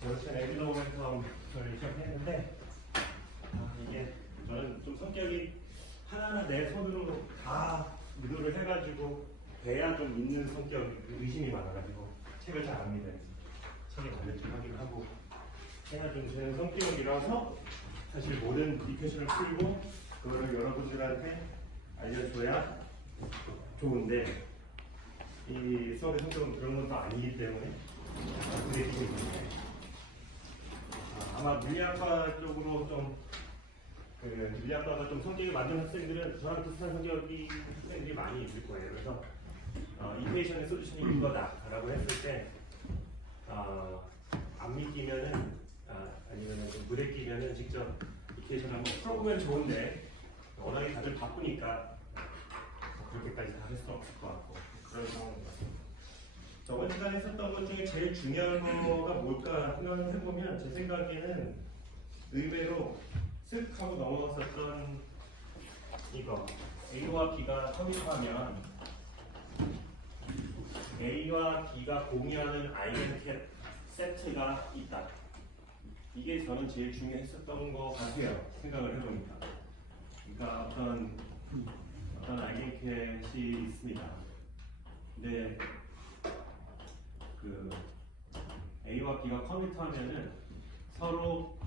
저는 앵글러 모멘텀을 시작했는데 이게 저는 좀 성격이 하나하나 내 손으로 다 의도를 해가지고 돼야 좀 있는 성격 의심이 많아가지고 책을 잘 안 믿어요. 책에 관련 하기도 하고 해야 좀 되는 성격이라서 사실 모든 이퀘션을 풀고 그거를 여러분들한테 알려줘야 좋은데 이 수업의 성격은 그런 건 또 아니기 때문에 그게 되고 있는데 아마 물리학과 쪽으로 좀 물리학과가 좀 성격이 맞는 학생들은 저랑 비슷한 성격이 학생들이 많이 있을 거예요. 그래서 이퀘이션의 솔루션이 이거다라고 했을 때 안 믿기면은 아니면은 좀 부대끼면은 직접 이퀘이션 한번 풀어보면 좋은데 워낙에 다들 바쁘니까 그렇게까지 다 할 수는 없을 것 같고 그런 상황인 것 같습니다. 저번 시간에 했었던 것 중에 제일 중요한 거가 뭘까 생각을 해보면 제 생각에는 의외로 쓱 하고 넘어갔었던 이거 A와 B가 커밋하면 A와 B가 공유하는 아이덴티티 세트가 있다. 이게 저는 제일 중요했었던 것 같아요. 생각을 해보니까. 그러니까 어떤 아이덴티티이 있습니다. 근데 그 A와 B가 커밋하면은 서로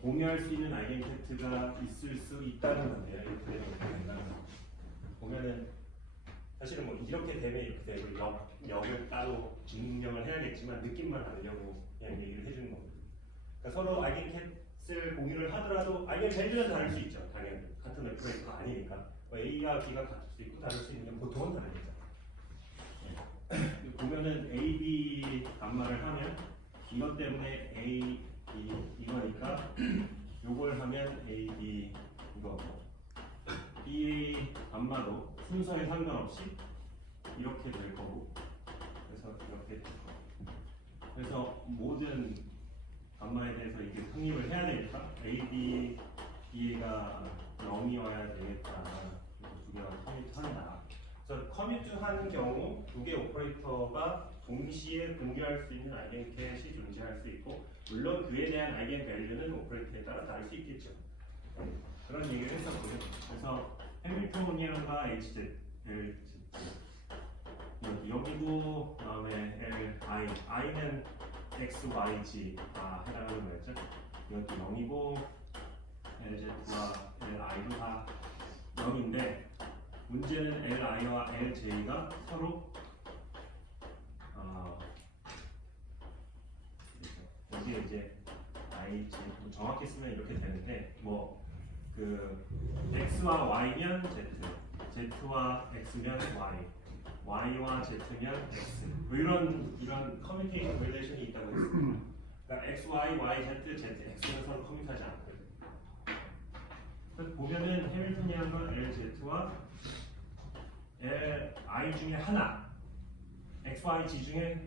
공유할 수 있는 아이덴티티가 있을 수 있다는 건데요. 이렇게 되면 보면은 사실은 뭐 이렇게 되면 이렇게 되고 역을 따로 증명을 해야겠지만 느낌만 알려고 그냥 얘기를 해주는 겁니다. 그러니까 서로 아이덴티티를 공유를 하더라도 아이덴티티는 다를 수 있죠. 당연히 같은 오퍼레이터가 아니니까 A와 B가 같을 수 있고 다를 수 있는 건 보통은 다르니까. 보면은 A, B 감마를 하면 이것 때문에 A, B 이거니까 요걸 하면 A, B 이거고 B 감마도 순서에 상관없이 이렇게 될 거고 그래서 이렇게 될 거고 그래서 모든 감마에 대해서 이게 성립을 해야 되니까 A, B, B가 0이어야 되겠다. 두 개가 커밋한다. 그래서 커밋하는 경우 두 개 오퍼레이터가 동시에 공유할 수 있는 아이덴티티이 존재할 수 있고 물론 그에 대한 아이겐 밸류는 오퍼레이터에 따라 다를 수 있겠죠. 그런 얘기를 했었고요. 그래서 해밀토니안과 HZ, LZ 여기도 다음에 L, I, I는 X, Y, G가 해당하는 거였죠. 이것도 0이고 LZ와 LI도 다 0인데 문제는 LI와 LJ가 서로 여기에 이제 IJ 정확히 쓰면 이렇게 되는데 뭐 그 X와 Y면 Z, Z와 X면 Y, Y와 Z면 X 뭐 이런 커뮤니케이션 릴레이션이 있다고 했습니다. 그러니까 X, Y, Y, Z, Z, X는 서로 커뮤니케이트 하지 않거든요. 그래서 보면은 해밀토니안과 LZ와 I 중에 하나, X, Y, G 중에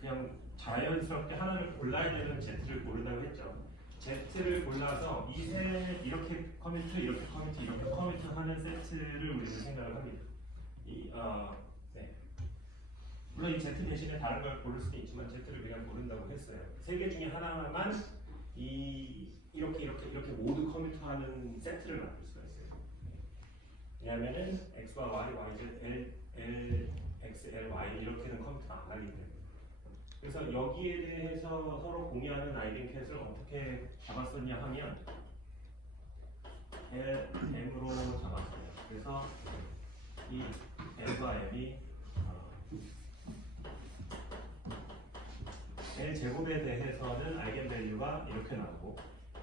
그냥 자연스럽게 하나를 골라야 되는 Z를 고른다고 했죠. Z를 골라서 이 세 이렇게 커미트, 이렇게 커미트, 이렇게 커미트 하는 세트를 우리는 생각을 합니다. 네. 물론 이 Z 대신에 다른 걸 고를 수도 있지만 Z를 그냥 고른다고 했어요. 세 개 중에 하나만 이렇게 모두 커미트하는 세트를 만들 수가 있어요. 왜냐하면은 X와 Y, YZ, L, X, L, Y 이렇게는 컴퓨터가 안 하기 때문에. 그래서 여기에 대해서 서로 공유하는 아이덴티티를 어떻게 잡았었냐 하면 L, M으로 잡았어요. 그래서 이 L과 M이 L 제곱에 대해서는 아이겐 밸류가 이렇게 나오고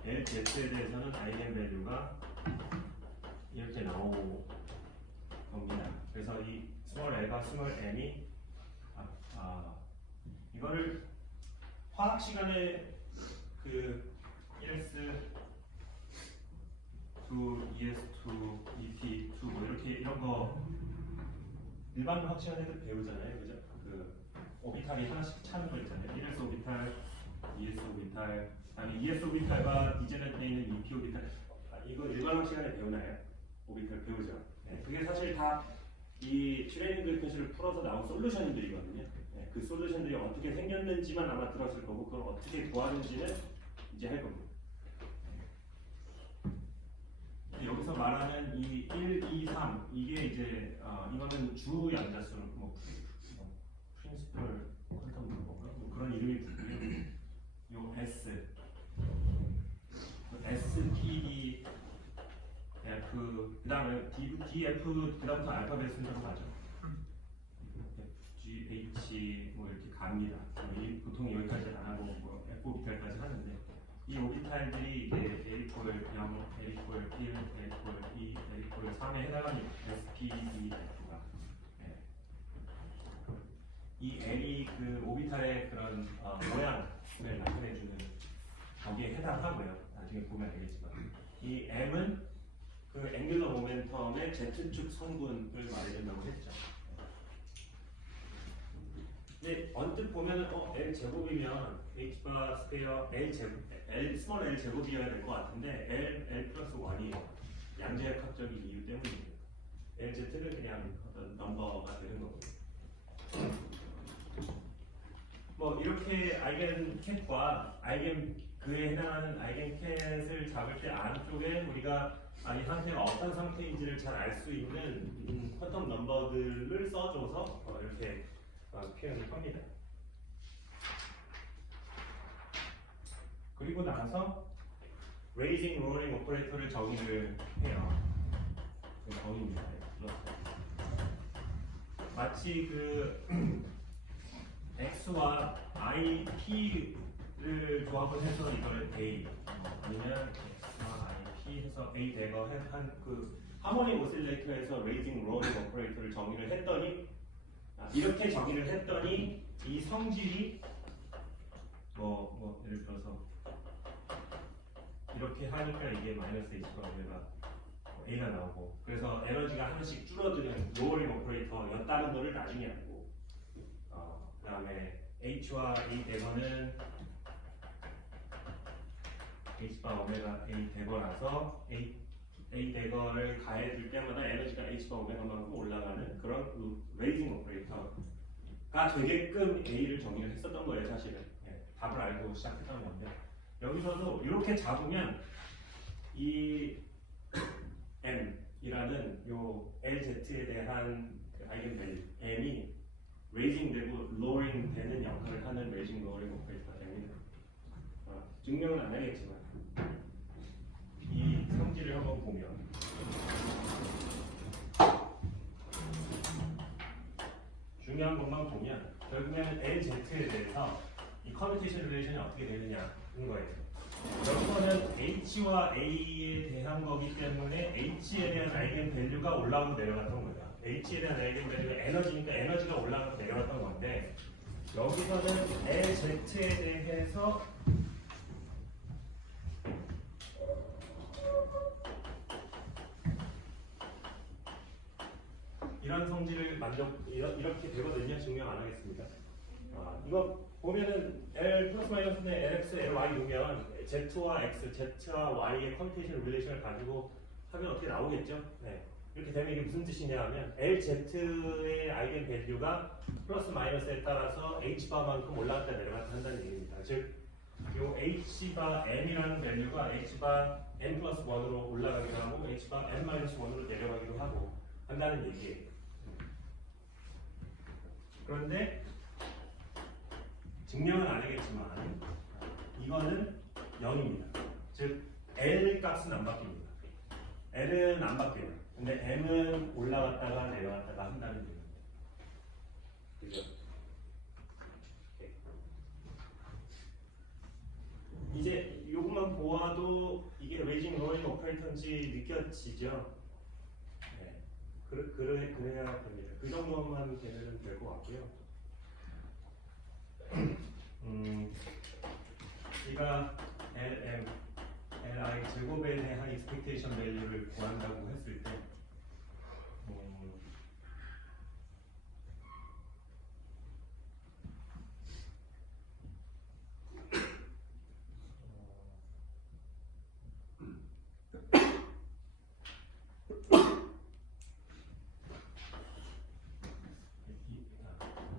L Z에 대해서는 아이겐 밸류가 이렇게 나오고 겁니다. 그래서 이 스몰 L과 스몰 M이 이거를 화학 시간에 그 1s2, 2s2, EP2 뭐 이런 거 일반 화학 시간에도 배우잖아요, 그죠? 그 오비탈이 하나씩 차는 거 있잖아요. 1s 오비탈, 2s 오비탈, 아니 2s 오비탈과 디제너트에 있는 EP 오비탈. 이거 일반 화학 시간에 배우나요? 오비탈 배우죠. 네, 그게 사실 다 이 슈레딩거 이퀘이션을 풀어서 나온 솔루션들이거든요. 네, 그 솔루션들이 어떻게 생겼는지만 아마 들었을 거고 그걸 어떻게 구하는지는 이제 할 겁니다. 여기서 말하는 이 1, 2, 3 이게 이제 이거는 주 양자수 뭐 프린시플 퀀텀 넘버인가 뭐 그런 이름이 붙고요. 요 S SPD F 그다음에 DF 그다음부터 알파벳 순서로 가죠. G, H 뭐 이렇게 갑니다. 보통 여기까지 안 하고 뭐 F 오비탈까지 하는데 이 오비탈들이 이제 L 이퀄 0, L 이퀄 1, L 이퀄 2, L 이퀄 3에 해당하는 S, P, D, F가 이 L이 그 오비탈의 그런 모양을 나타내주는 거기에 해당하고요. 나중에 보면 알겠지만 이 M은 그 앵귤러 모멘텀의 Z축 성분을 말해준다고 했죠. 근데 언뜻 보면은 L 제곱이면 H 바 스퀘어 L 제곱 L 스몰 L 제곱이어야 될 것 같은데 L 플러스 1이 양자역학적인 이유 때문입니다. LZ는 그냥 어떤 넘버가 되는 거고요. 뭐 이렇게 아이겐 캣과 아이겐 그에 해당하는 아이겐 캣을 잡을 때 안쪽에 우리가 이 상태가 어떤 상태인지를 잘 알 수 있는 퀀텀 넘버들을 써줘서 이렇게 표현을 합니다. 그리고 나서 raising, lowering 오퍼레이터를 정의를 해요. 정의입니다. 마치 그 x와 i, p를 조합을 해서 이걸 a 아니면 x와 i, p 해서 a 대거 한 그 하모닉 오실레이터에서 raising, lowering 오퍼레이터를 정의를 했더니 이렇게 정의를 했더니 이 성질이 뭐 예를 들어서 이렇게 하니까 이게 마이너스 h가 a가 나오고 그래서 에너지가 하나씩 줄어드는 로어링 오퍼레이터였다는 거를 나중에 알고 그 다음에 h와 a 대거는 h바 오메가 a 대거라서 a 대거를 가해줄 때마다 에너지가 h바 오메가만큼 올라가는 그런 레이징 오퍼레이터가 되게끔 a를 정의를 했었던 거예요. 사실은 답을 알고 시작했던 건데 여기서도 이렇게 잡으면 이 m이라는 요 LZ에 대한 그 아이겐 밸류 m이 레이징 되고 로어링 되는 역할을 하는 레이징 로어링 오퍼레이터가 됩니다. 증명은 안 하겠지만 이 성질을 한번 보면 중요한 것만 보면 결국에는 LZ에 대해서 이 커뮤니케이션 릴레이션이 어떻게 되느냐는 거예요. 여기서는 H와 A에 대한 거기 때문에 H에 대한 아이겐 밸류가 올라오고 내려갔던 거죠. H에 대한 아이겐 밸류가 에너지니까 에너지가 올라가고 내려갔던 건데 여기서는 LZ에 대해서 이런 성질을 이렇게 되거든요. 증명 안 하겠습니다. 이거 보면은 L 플러스 마이너스인데 LX, LY 오면 Z와 X, Z와 Y의 커뮤니케이션 릴레이션을 가지고 하면 어떻게 나오겠죠? 네. 이렇게 되면 이게 무슨 뜻이냐 하면 LZ의 아이겐 밸류가 플러스 마이너스에 따라서 H바만큼 올라갔다 내려갔다 한다는 얘기입니다. 즉, 요 H바 M이라는 밸류가 H바 N 플러스 1으로 올라가기도 하고 H바 N 마이너스 1으로 내려가기도 하고 한다는 얘기예요. 그런데 증명은 안 하겠지만 이거는 0입니다. 즉 L 값은 안 바뀝니다. L은 안 바뀌어요. 근데 M은 올라갔다가 내려갔다가 한다는 얘기입니다. 그죠? 이제 이것만 보아도 이게 레이징 로잉 오퍼레이터인지 느껴지죠? 네. 그래야 됩니다. 그 정도만 되면 될 것 같고요. 우리가 LM, LI 제곱에 대한 expectation value를 구한다고 했을 때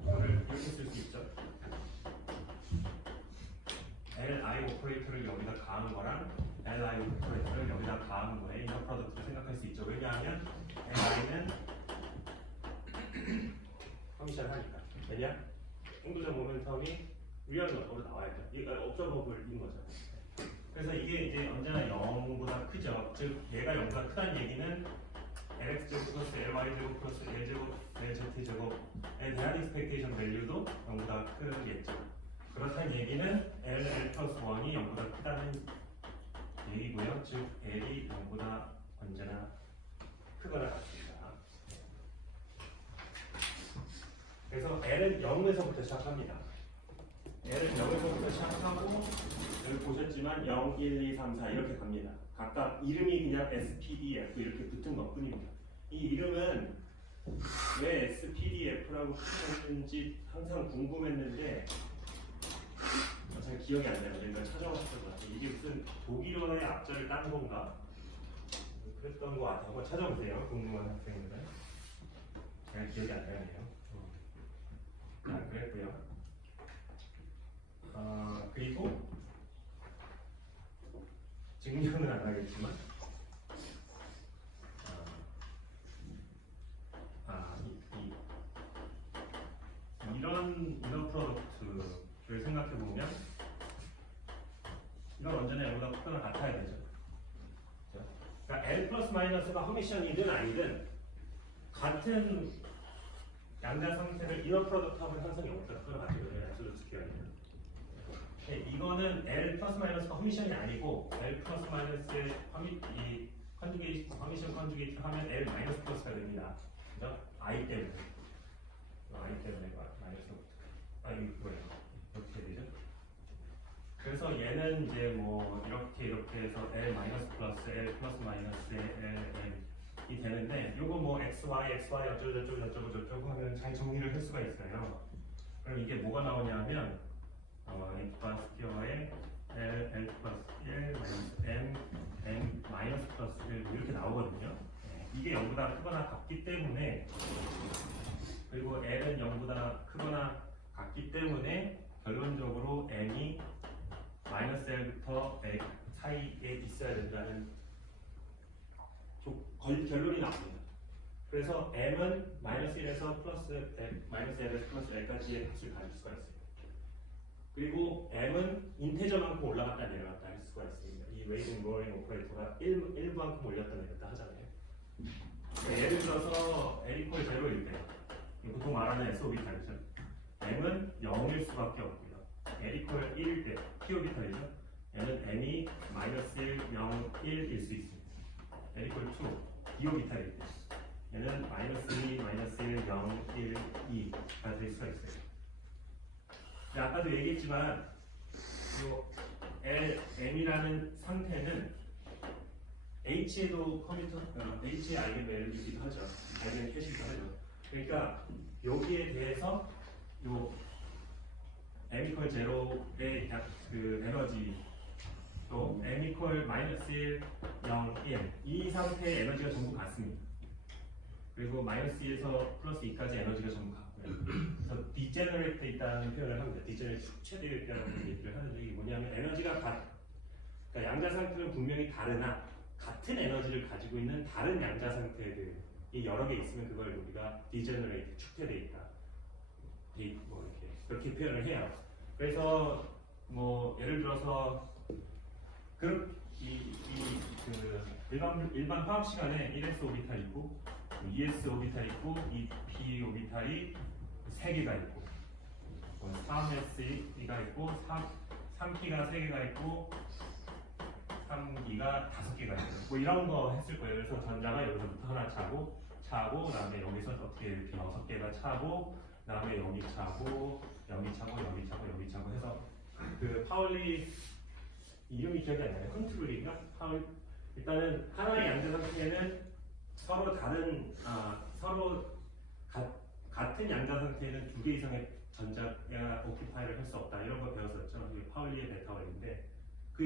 이거를 이렇게 쓸 수 있죠. li 오퍼레이터를 여기다 가한 거랑 li 오퍼레이터를 여기다 가한 거에 이너 프로덕트를 생각할 수 있죠. 왜냐하면 li는 커미션 하니까. 왜냐? 앵글러 모멘텀이 리얼 넘버로 나와야죠. 옵저버블인 거죠. 그래서 이게 이제 언제나 0보다 크죠. 즉 얘가 0보다 크다는 얘기는 lx제곱 플러스 ly제곱 플러스 l제곱 lz제곱에 대한 expectation value도 0보다 크겠죠. 그렇다는 얘기는 l 플러스 1이 0보다 크다는 얘기고요. 즉 l이 0보다 언제나 크거나 같습니다. 그래서 l은 0에서부터 시작합니다. l은 0에서부터 시작하고 여기 보셨지만 0, 1, 2, 3, 4 이렇게 갑니다. 각각 이름이 그냥 SPDF 이렇게 붙은 것 뿐입니다. 이 이름은 왜 SPDF라고 붙였는지 항상 궁금했는데 잘 기억이 안 나요. 내가 찾아봤던 것 같아요. 이게 무슨 독일어의 앞자를 딴 건가? 그랬던 것 같아요. 한번 찾아보세요. 궁금한 학생들은. 잘 기억이 안 나네요. 그랬고요. 그리고 증명은 안 하겠지만 이런 이너 프로덕트를 생각해 보면 이건 언제나 여기보다 크거나 같아야 되죠. 그러니까 L 플러스 마이너스가 허미션이든 아니든 같은 양자 상태를 이너 프로덕트 하면 항상 0보다 크거나 같아요. absolute square는. 이거는 L 플러스 마이너스가 허미션이 아니고 L 플러스 마이너스의 허미션 컨주게이트 하면 L 마이너스 플러스가 됩니다. 그죠? I 때문에. I 때문에 마이너스. 이거 뭐예요? 이렇게 되죠? 그래서 얘는 이제 뭐 이렇게 해서 L 마이너스 플러스 L 플러스 마이너스의 L이 되는데 요거 뭐 XY 어쩌고 하면 잘 정리를 할 수가 있어요. 그럼 이게 뭐가 나오냐면 X 스퀘어에 L 플러스 1 마이너스 M 마이너스 플러스 1 이렇게 나오거든요. 이게 0보다 크거나 같기 때문에 그리고 L은 0보다 크거나 같기 때문에 결론적으로 M이 마이너스 L부터 L 사이에 있어야 된다는 결론이 나옵니다. 그래서 M은 마이너스 1에서 플러스 L, 마이너스 L에서 플러스 L까지의 값을 가질 수가 있어요. 그리고 M은 인테저만큼 올라갔다 내려갔다 할 수가 있습니다. 이 웨이징 로어링 오퍼레이터가 1부만큼 올렸다 내렸다 하잖아요. 예를 들어서 L 이퀄 0일 때 보통 말하는 S 오비탈이죠. M은 0일 수밖에 없고요. L 이퀄 1일 때 P 오비탈이죠. 얘는 M이 마이너스 1, 0, 1일 수 있습니다. L 이퀄 2 D 오비탈일 때 얘는 마이너스 2, 마이너스 1, 0, 1, 2가 될 수가 있어요. 아까도 얘기했지만 M이라는 상태는 H에도 H의 아이겐밸류이기도 하죠. 아이겐 캐시기도 하죠. 그러니까 여기에 대해서 요 M 이퀄 0의 그 에너지 또 M 이퀄 마이너스 1, 0, 1 이 상태의 에너지가 전부 같습니다. 그리고 마이너스 2에서 플러스 2까지 에너지가 전부 같고요. 그래서 디제너레이트 돼 있다는 표현을 합니다. 디제너레이트 축체되어 있다는 얘기를 하는데 이게 뭐냐면 에너지가 그러니까 양자 상태는 분명히 다르나 같은 에너지를 가지고 있는 다른 양자 상태들이 여러 개 있으면 그걸 우리가 디제너레이트 축체되어 있다. 뭐 이렇게 그렇게 표현을 해요. 그래서 뭐 예를 들어서 그 일반 화학 시간에 1s 오비탈 있고 2s 오비탈 있고 2p 오비탈이 3개가 있고 3s가 있고 3p가 3개가 있고 3기가 5개가 있고 뭐 이런 거 했을 거예요. 그래서 전자가 여기서부터 하나 차고 그다음에 여기서 어떻게 이렇게 6개가 차고 그다음에 여기 차고 해서 그 파울리 이름이 기억이 안 나요. 컨트롤인가? 일단은 하나의 양자 상태에는 서로 다른 같은 양자 상태에는 2개 이상의 전자가 오키파이를 할 수 없다 이런 거 배웠었죠. 이게 파울리의 베타월인데 그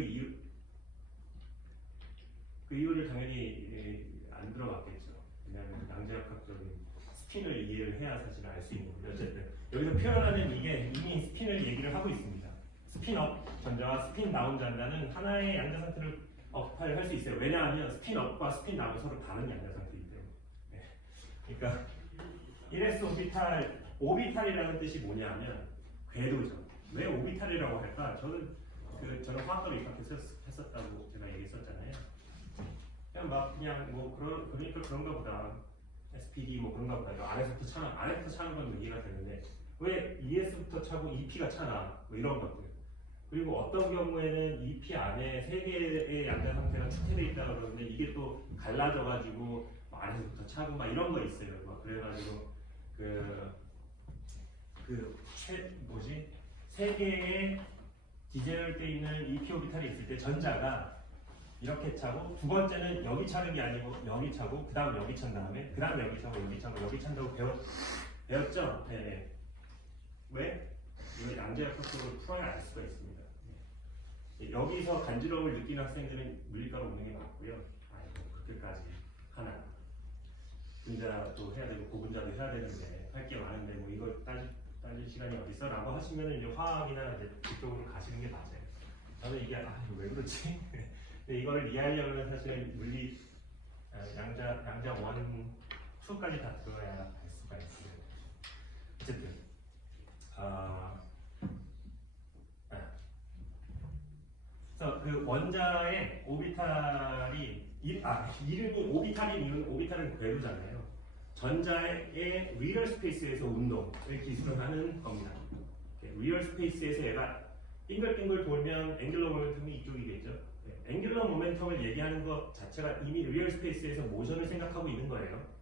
이유를 당연히 안 들어봤겠죠. 왜냐하면 양자역학적인 스핀을 이해를 해야 사실 알 수 있는 거죠. 어쨌든 여기서 표현하는 이게 이미 스핀을 얘기를 하고 있습니다. 스핀업 전자와 스핀 다운 전자는 하나의 양자 상태를 억파를 할 수 있어요. 왜냐하면 스핀업과 스핀 다운은 서로 다른 양자 상태이기 때문에. 네. 그러니까 1s 오비탈, 오비탈이라는 뜻이 뭐냐면 궤도죠. 왜 오비탈이라고 할까? 저는 화학과로 입학했었다고 제가 얘기했었잖아요. 그냥 뭐 그러니까 그런가 보다. SPD 뭐 그런가 보다. 안에서부터 차는 건 이해가 되는데 왜 ES부터 차고 EP가 차나 뭐 이런 것들. 그리고 어떤 경우에는 EP 안에 세 개의 양자 상태가 축제되어 있다고 그러는데 이게 또 갈라져가지고 안에서부터 차고 막 이런 거 있어요. 막 그래가지고 세 개의 디젤 때 있는 EP 오비탈이 있을 때 전자가 이렇게 차고 두 번째는 여기 차는 게 아니고 여기 차고 그 다음 여기 찬 다음에 그 다음 여기 차고 여기 차고 여기 찬다고 배웠죠? 네. 왜? 이거 양자역 속도를 풀어야 알 수가 있습니다. 네. 여기서 간지러움을 느끼는 학생들은 물리과로 오는 게 맞고요. 아이고 그렇게까지 하나 분자도 해야 되고 고분자도 해야 되는데 할 게 많은데 뭐 이걸 따질 시간이 어디 있어? 라고 하시면 이제 화학이나 이제 그쪽으로 가시는 게 맞아요. 저는 이게 이거 왜 그렇지? 근데 이거를 이해하려면 사실은 물리 양자 1, 2까지 다 들어야 할 수가 있어요. 어쨌든 그래서 그 원자의 오비탈이 이름이 오비탈인 이유는 오비탈은 궤도잖아요. 전자의 리얼 스페이스에서 운동을 기술을 하는 겁니다. 리얼 스페이스에서 얘가 빙글빙글 돌면 앵귤러 모멘텀이 이쪽이겠죠. 앵귤러 모멘텀을 얘기하는 것 자체가 이미 리얼 스페이스에서 모션을 생각하고 있는 거예요.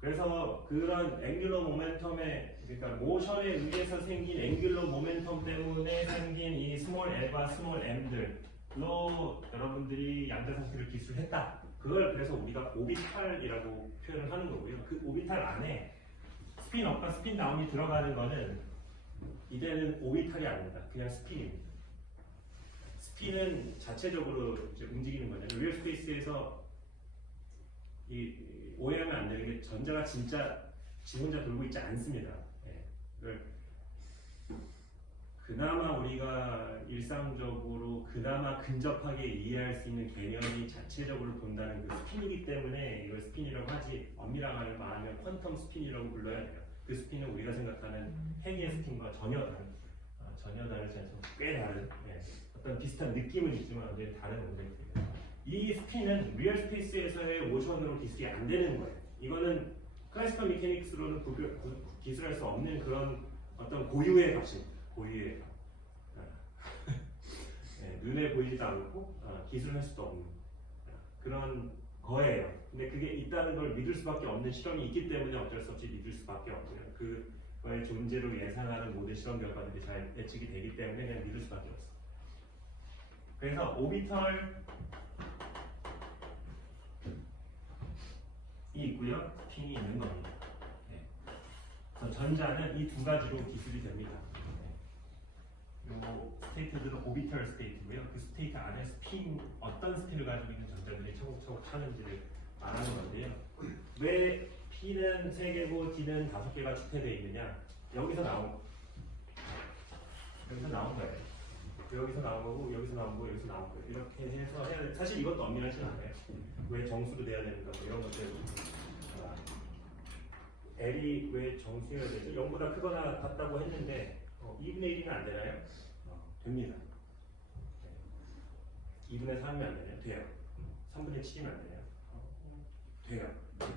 그래서 그런 앵귤러 모멘텀에 그러니까 모션에 의해서 생긴 앵귤러 모멘텀 때문에 생긴 이 스몰 l과 스몰 m들로 여러분들이 양자 상태를 기술했다. 그걸 그래서 우리가 오비탈이라고 표현을 하는 거고요. 그 오비탈 안에 스핀업과 스핀 다운이 들어가는 거는 이제는 오비탈이 아닙니다. 그냥 스핀입니다. 스핀은 자체적으로 이제 움직이는 거잖아요. 리얼 스페이스에서 오해하면 안 되는 게 전자가 진짜 지 혼자 돌고 있지 않습니다. 그나마 우리가 일상적으로 그나마 근접하게 이해할 수 있는 개념이 자체적으로 돈다는 그 스핀이기 때문에 이걸 스핀이라고 하지 엄밀하게 말하면 퀀텀 스핀이라고 불러야 돼요. 그 스핀은 우리가 생각하는 행위의 스핀과 전혀 다르지 않죠. 꽤 다른 어떤 비슷한 느낌은 있지만 완전히 다른 오브젝트입니다. 이 스핀은 리얼 스페이스에서의 모션으로 기술이 안 되는 거예요. 이거는 클래시컬 미케닉스로는 기술할 수 없는 그런 어떤 고유의 값입니다. 고유의 눈에 보이지도 않고 기술할 수도 없는 그런 거예요. 근데 그게 있다는 걸 믿을 수밖에 없는 실험이 있기 때문에 어쩔 수 없이 믿을 수밖에 없고요. 그거의 존재로 예상하는 모든 실험 결과들이 잘 예측이 되기 때문에 그냥 믿을 수밖에 없어요. 그래서 오비털이 있고요, 핀이 있는 겁니다. 그래서 전자는 이 두 가지로 기술이 됩니다. 요 스테이트들은 오비털 스테이트고요. 그 스테이트 안에 어떤 스핀을 가지고 있는 전자들이 차곡차곡 차는지를 말하는 건데요. 왜 P는 3개고 D는 5개가 축해되어 있느냐? 여기서 나온 거예요. 여기서 나온 거고, 여기서 나온 거, 여기서 나온 거예요. 이렇게 해서 해야 돼. 사실 이것도 엄밀하진 않아요. 왜 정수로 돼야 되는가, 뭐 이런 것들. L이 왜 정수여야 되죠? 0보다 크거나 같다고 했는데 2분의 1이면 안 되나요? 됩니다. 2분의 3이면 안 되나요? 돼요. 3분의 7이면 안 되나요? 돼요.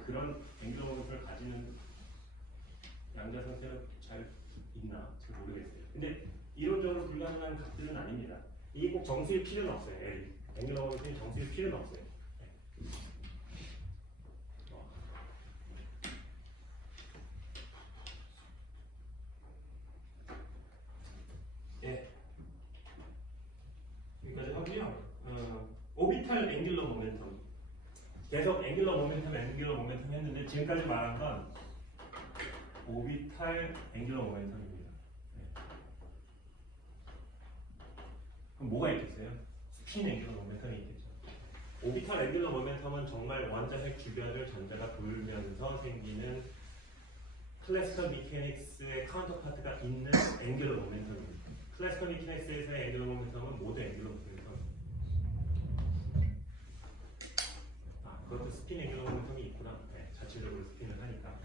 그런 앵귤러 모멘텀을 가지는 양자 상태가 잘 있나? 잘 모르겠어요. 근데 이론적으로 불가능한 값들은 아닙니다. 이게 꼭 정수일 필요는 없어요. 앵귤러 모멘텀이 정수일 필요는 없어요. 여기까지 하고요. 오비탈 앵귤러 모멘텀. 계속 앵귤러 모멘텀 했는데 지금까지 말한 건 오비탈 앵귤러 모멘텀입니다. 그럼 뭐가 있겠어요? 스핀 앵귤러 모멘텀이 있겠죠. 오비탈 앵귤러 모멘텀은 정말 원자 핵 주변을 전자가 돌면서 생기는 클래시컬 미케닉스의 카운터파트가 있는 앵귤러 모멘텀입니다. 클래시컬 미케닉스에서의 앵귤러 모멘텀은 모두 앵귤러 모멘텀. 그것도 스핀 앵귤러 모멘텀이 있구나. 네, 자체적으로 스핀을 하니까.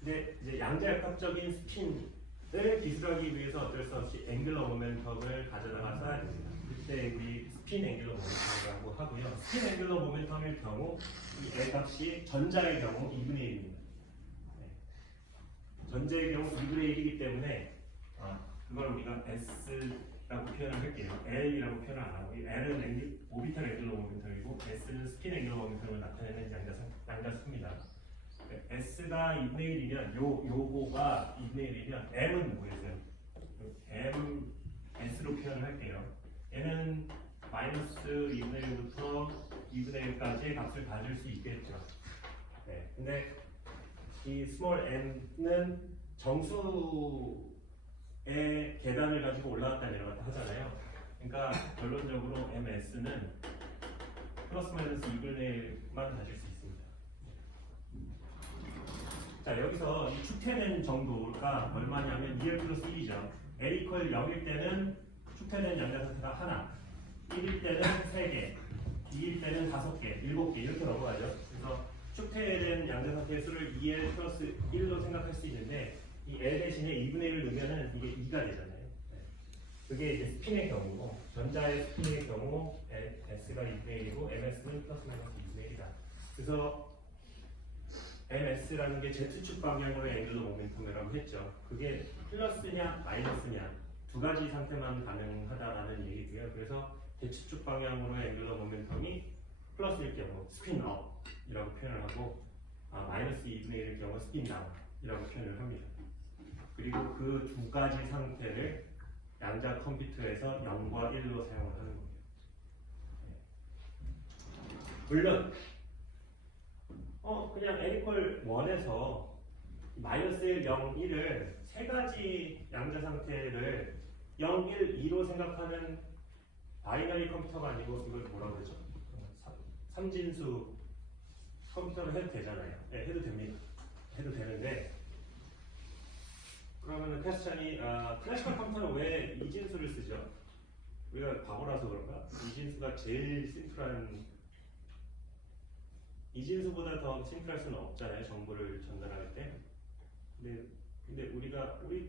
근데 이제 양자역학적인 스핀을 기술하기 위해서 어쩔 수 없이 앵귤러 모멘텀을 가져다가 써야 됩니다. 그때 우리 스핀 앵귤러 모멘텀이라고 하고요. 스핀 앵귤러 모멘텀일 경우 이 L 값이 전자의 경우 2분의 1입니다. 네. 전자의 경우 2분의 1이기 때문에 그걸 우리가 S라고 표현을 할게요. L이라고 표현 안 하고 이 L은 오비탈 앵귤러 모멘텀이고 S는 스핀 앵귤러 모멘텀을 나타내는 양자수입니다. S가 2분의 1이면 요거가 2분의 1이면 M은 뭐예요? M S로 표현을 할게요. 얘는 마이너스 2분의 1부터 2분의 1까지의 값을 가질 수 있겠죠. 네. 근데 이 스몰 n은 정수의 계단을 가지고 올라갔다 내려갔다 하잖아요. 그러니까 결론적으로 MS는 플러스 마이너스 2분의 1만 가질 수 있습니다. 자, 여기서 이 축퇴된 정도가 얼마냐면 2L 플러스 1이죠. L 이퀄 0일 때는 축퇴된 양자상태가 하나, 1일 때는 3개, 2일 때는 5개, 7개 이렇게 넘어가죠. 그래서 축퇴된 양자상태의 수를 2L 플러스 1로 생각할 수 있는데 이 L 대신에 2분의 1을 넣으면 이게 2가 되잖아요. 네. 그게 이제 스핀의 경우고 전자의 스핀의 경우 S가 2분의 1이고 MS는 플러스 마이너스 2분의 1이다. 그래서 MS라는 게 Z축 방향으로의 앵글러 모멘텀이라고 했죠. 그게 플러스냐 마이너스냐 두 가지 상태만 가능하다라는 얘기고요. 그래서 Z축 방향으로의 앵글러 모멘텀이 플러스일 경우 스핀 업이라고 표현을 하고 마이너스 2분의 1일 경우 스핀 다운이라고 표현을 합니다. 그리고 그 두 가지 상태를 양자 컴퓨터에서 0과 1로 사용을 하는 겁니다. 물론 그냥 L 이퀄 1에서 마이너스 1, 0, 1을 세 가지 양자 상태를 0, 1, 2로 생각하는 바이너리 컴퓨터가 아니고 이걸 뭐라고 그러죠? 3진수 컴퓨터를 해도 되잖아요. 네, 해도 됩니다. 해도 되는데 그러면은 퀘스천이 클래시컬 컴퓨터는 왜 이진수를 쓰죠? 우리가 바보라서 그런가? 이진수가 제일 심플한 이진수보다 더 심플할 수는 없잖아요. 정보를 전달할 때. 근데 우리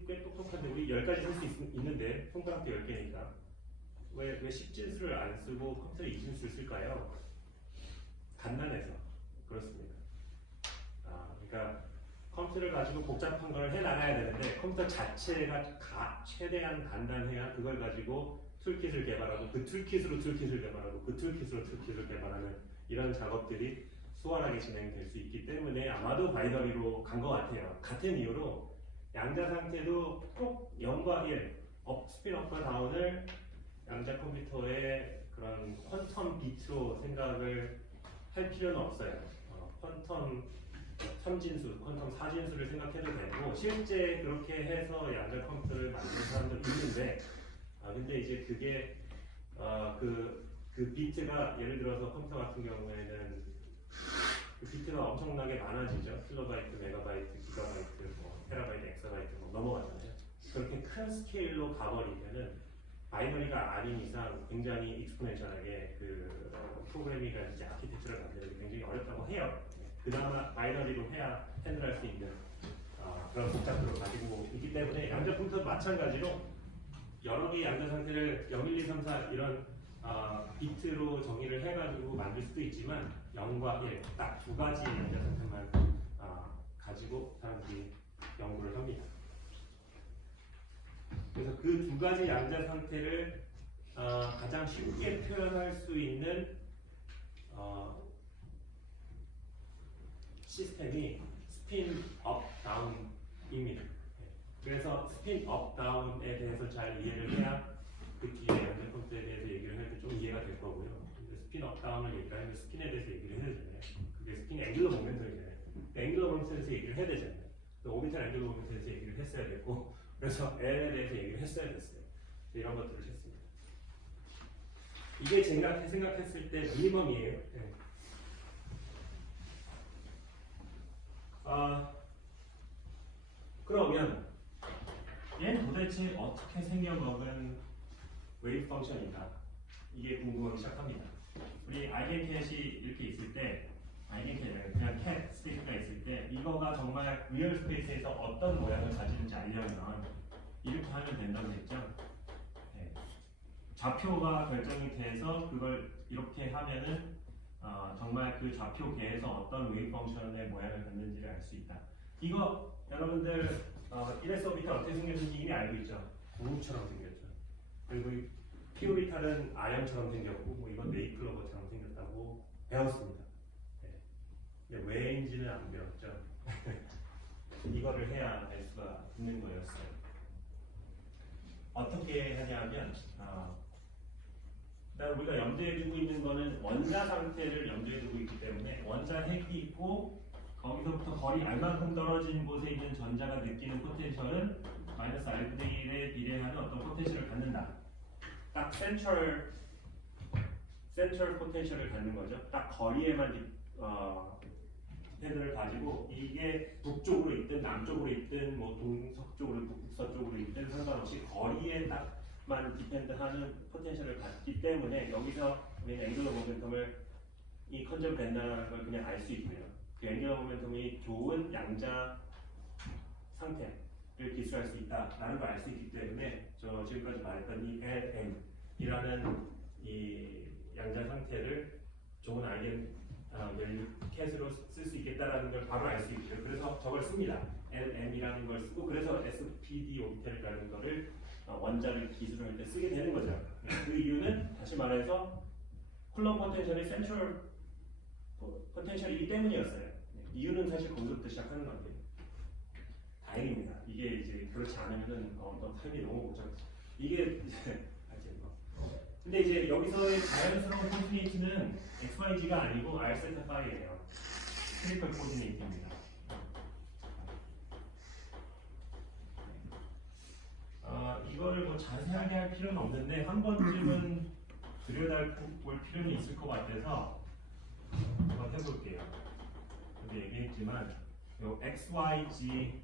꽤 똑똑한데 우리 10가지 쓸 수 있는데 손가락도 10개니까 왜 10진수를 안 쓰고 컴퓨터에 이진수를 쓸까요? 간단해서 그렇습니다. 그러니까 컴퓨터를 가지고 복잡한 걸 해나가야 되는데 컴퓨터 자체가 최대한 간단해야 그걸 가지고 툴킷을 개발하고 그 툴킷으로 툴킷을 개발하고 그 툴킷으로 툴킷을 개발하는 이런 작업들이 수월하게 진행될 수 있기 때문에 아마도 바이너리로 간 것 같아요. 같은 이유로 양자 상태도 꼭 0과 1, 스핀업과 다운을 양자 컴퓨터의 그런 퀀텀 비트로 생각을 할 필요는 없어요. 퀀텀 3진수, 퀀텀 4진수를 생각해도 되고 실제 그렇게 해서 양자 컴퓨터를 만드는 사람도 있는데 근데 이제 그게 그 비트가 예를 들어서 컴퓨터 같은 경우에는 그 비트가 엄청나게 많아지죠. 킬로바이트, 메가바이트, 기가바이트, 테라바이트, 엑사바이트 넘어가잖아요. 그렇게 큰 스케일로 가버리면은 바이너리가 아닌 이상 굉장히 익스포넨셜하게 그 프로그래밍이라든지 아키텍처를 만드는 게 굉장히 어렵다고 해요. 그나마 바이너리로 해야 핸들할 수 있는 그런 복잡도를 가지고 있기 때문에 양자 컴퓨터도 마찬가지로 여러 개의 양자 상태를 0, 1, 2, 3, 4 이런 비트로 정의를 해가지고 만들 수도 있지만 0과 1 딱 두 가지 양자 상태만 가지고 사람들이 연구를 합니다. 그래서 그 두 가지 양자 상태를 가장 쉽게 표현할 수 있는 시스템이 스핀 업 다운입니다. 그래서 스핀 업 다운에 대해서 잘 이해를 해야 그 뒤에 양자 컴퓨터에 대해서 얘기를 할 때 좀 이해가 될 거고요. 스핀 업 다운을 얘기하면 스핀에 대해서 얘기를 해야 되잖아요. 그게 스핀 앵글러 모멘텀이잖아요. 앵글러 모멘텀에서 얘기를 해야 되잖아요. 오비탈 앵글러 모멘텀에서 얘기를 했어야 됐고 그래서 L에 대해서 얘기를 했어야 됐어요. 이런 것들을 했습니다. 이게 제가 생각했을 때 미니멈이에요. 네. 그러면 얘는 도대체 어떻게 생겨먹은 웨이브 펑션인가? 이게 궁금하기 시작합니다. 우리 아이겐캣이 이렇게 있을 때, 아이겐캣이 그냥 캣 스페이스가 있을 때, 이거가 정말 리얼 스페이스에서 어떤 모양을 가지는지 알려면 이렇게 하면 된다고 했죠. 네. 좌표가 결정이 돼서 그걸 이렇게 하면은 정말 그 좌표계에서 어떤 웨이브 펑션의 모양을 갖는지를 알 수 있다. 이거 여러분들 1에서 오비탈 어떻게 생겼는지 이미 알고 있죠. 구름처럼 생겼죠. 그리고 이 피오비탈은 아연처럼 생겼고, 뭐 이건 네이클로버처럼 생겼다고 배웠습니다. 네. 근데 왜인지는 안 배웠죠. 이거를 해야 알 수가 있는 거였어요. 어떻게 하냐면, 일단 우리가 염두에 두고 있는 거는 원자 상태를 염두에 두고 있기 때문에 원자 핵이 있고 거기서부터 거리 R만큼 떨어진 곳에 있는 전자가 느끼는 포텐셜은 마이너스 R분의 1에 비례하는 어떤 포텐셜을 갖는다. 딱 센트럴 포텐셜을 갖는 거죠. 딱 거리에만 헤드를 가지고 이게 북쪽으로 있든 남쪽으로 있든 뭐 동서쪽으로 북서쪽으로 있든 상관없이 거리에 딱만 디펜드하는 포텐셜을 갖기 때문에 여기서 우리는 앵귤러 모멘텀을 이 컨저브 된다는 걸 그냥 알 수 있고요. 그 앵귤러 모멘텀이 좋은 양자 상태를 기술할 수 있다라는 걸 알 수 있기 때문에 저 지금까지 말했던 이 LM이라는 이 양자 상태를 좋은 캣으로 쓸 수 있겠다라는 걸 바로 알 수 있죠. 그래서 저걸 씁니다. LM이라는 걸 쓰고 그래서 SPD 오비탈이라는 거를 원자를 기술할 때 쓰게 되는 거죠. 그 이유는 다시 말해서 쿨럼 포텐셜이 센트럴 포텐셜이기 때문이었어요. 이유는 사실 거기서부터 시작하는 건데 다행입니다. 이게 이제 그렇지 않으면은 또 타임이 너무 오죠. 이게 이제 근데 이제 여기서의 자연스러운 코디네이트는 XYZ가 아니고 R세타파이예요. 스피리컬 코디네이트입니다. 이거를 뭐 자세하게 할 필요는 없는데 한 번쯤은 들여다볼 필요는 있을 것 같아서 한번 해볼게요. 여기 얘기했지만 요 XYZ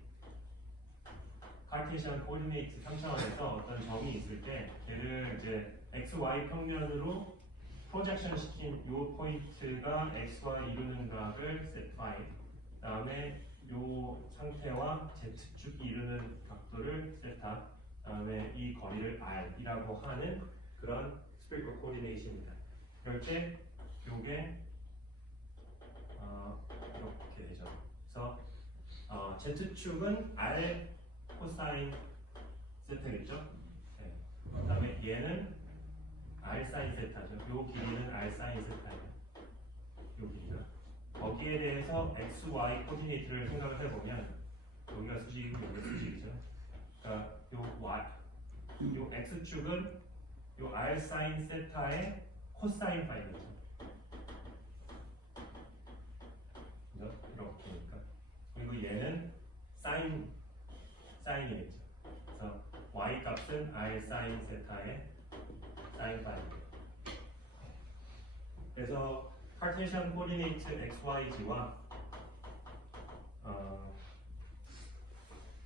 카르테시안 코디네이트 3차원에서 어떤 점이 있을 때 얘를 이제 XY 평면으로 프로젝션 시킨 이 포인트가 XY 이루는 각을 세파이 그 다음에 이 상태와 Z축이 이루는 각도를 세타 그 다음에 이 거리를 R이라고 하는 그런 스피리컬 코디네이션입니다. 그럴 때 이게 이렇게 되죠. 그래서 Z축은 R 코사인 세타겠죠. 네. 그 다음에 얘는 R 사인 세타죠. 요 길이는 R 사인 세타예요. 요 길이가. 거기에 대해서 X, Y 코디네이트를 생각을 해보면 여기가 수직이고 여기가 수직이죠. 그러니까 요 X축은 요 R 사인 세타의 코사인 파이죠. 이렇게니까. 그리고 얘는 사인이겠죠. 그래서 Y 값은 R 사인 세타의 사인 파이입니다. 그래서 카르테시안 코디네이트 XYZ와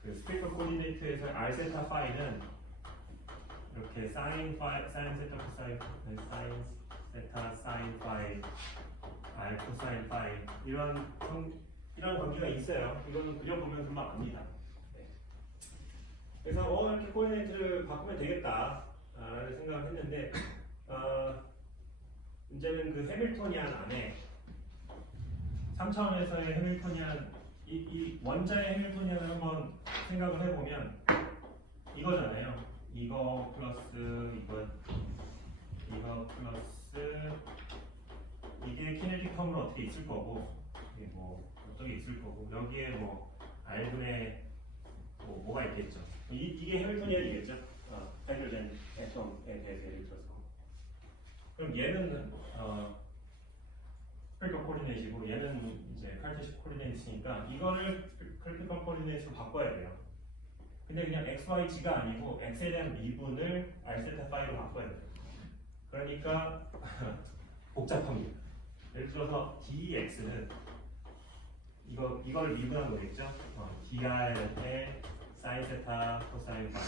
그 스피리컬 코디네이트에서 R 세타 파이는 이렇게 사인 세타 코사인 사인 세타 사인 파이 R 코사인 파이 이런 관계가 있어요. 이거는 그려보면 금방 압니다. 네. 그래서 이렇게 코디네이트를 바꾸면 되겠다라는 생각을 했는데 이제는 그 해밀토니안 안에 3차원에서의 해밀토니안 이 원자의 해밀토니안을 한번 생각을 해보면 이거잖아요. 이거 플러스 이거 플러스 이게 키네틱 텀으로 어떻게 있을 거고 이게 뭐 어떻게 있을 거고 여기에 뭐 R분의 뭐가 있겠죠. 이게 해밀토니안이겠죠. 하이드로젠 애톰에 대해서 예를 들어서 그럼 얘는 스피리컬 코디네이트이고 얘는 이제 카르테시안 코디네이트니까 이거를 크리티컬 코디네이트로 바꿔야 돼요. 근데 그냥 XYZ가 아니고 X에 대한 미분을 R세타 파이로 바꿔야 돼요. 그러니까 복잡합니다. 예를 들어서 DX는 이걸 미분한 거겠죠? dr의 사인 세타 코사인 파이.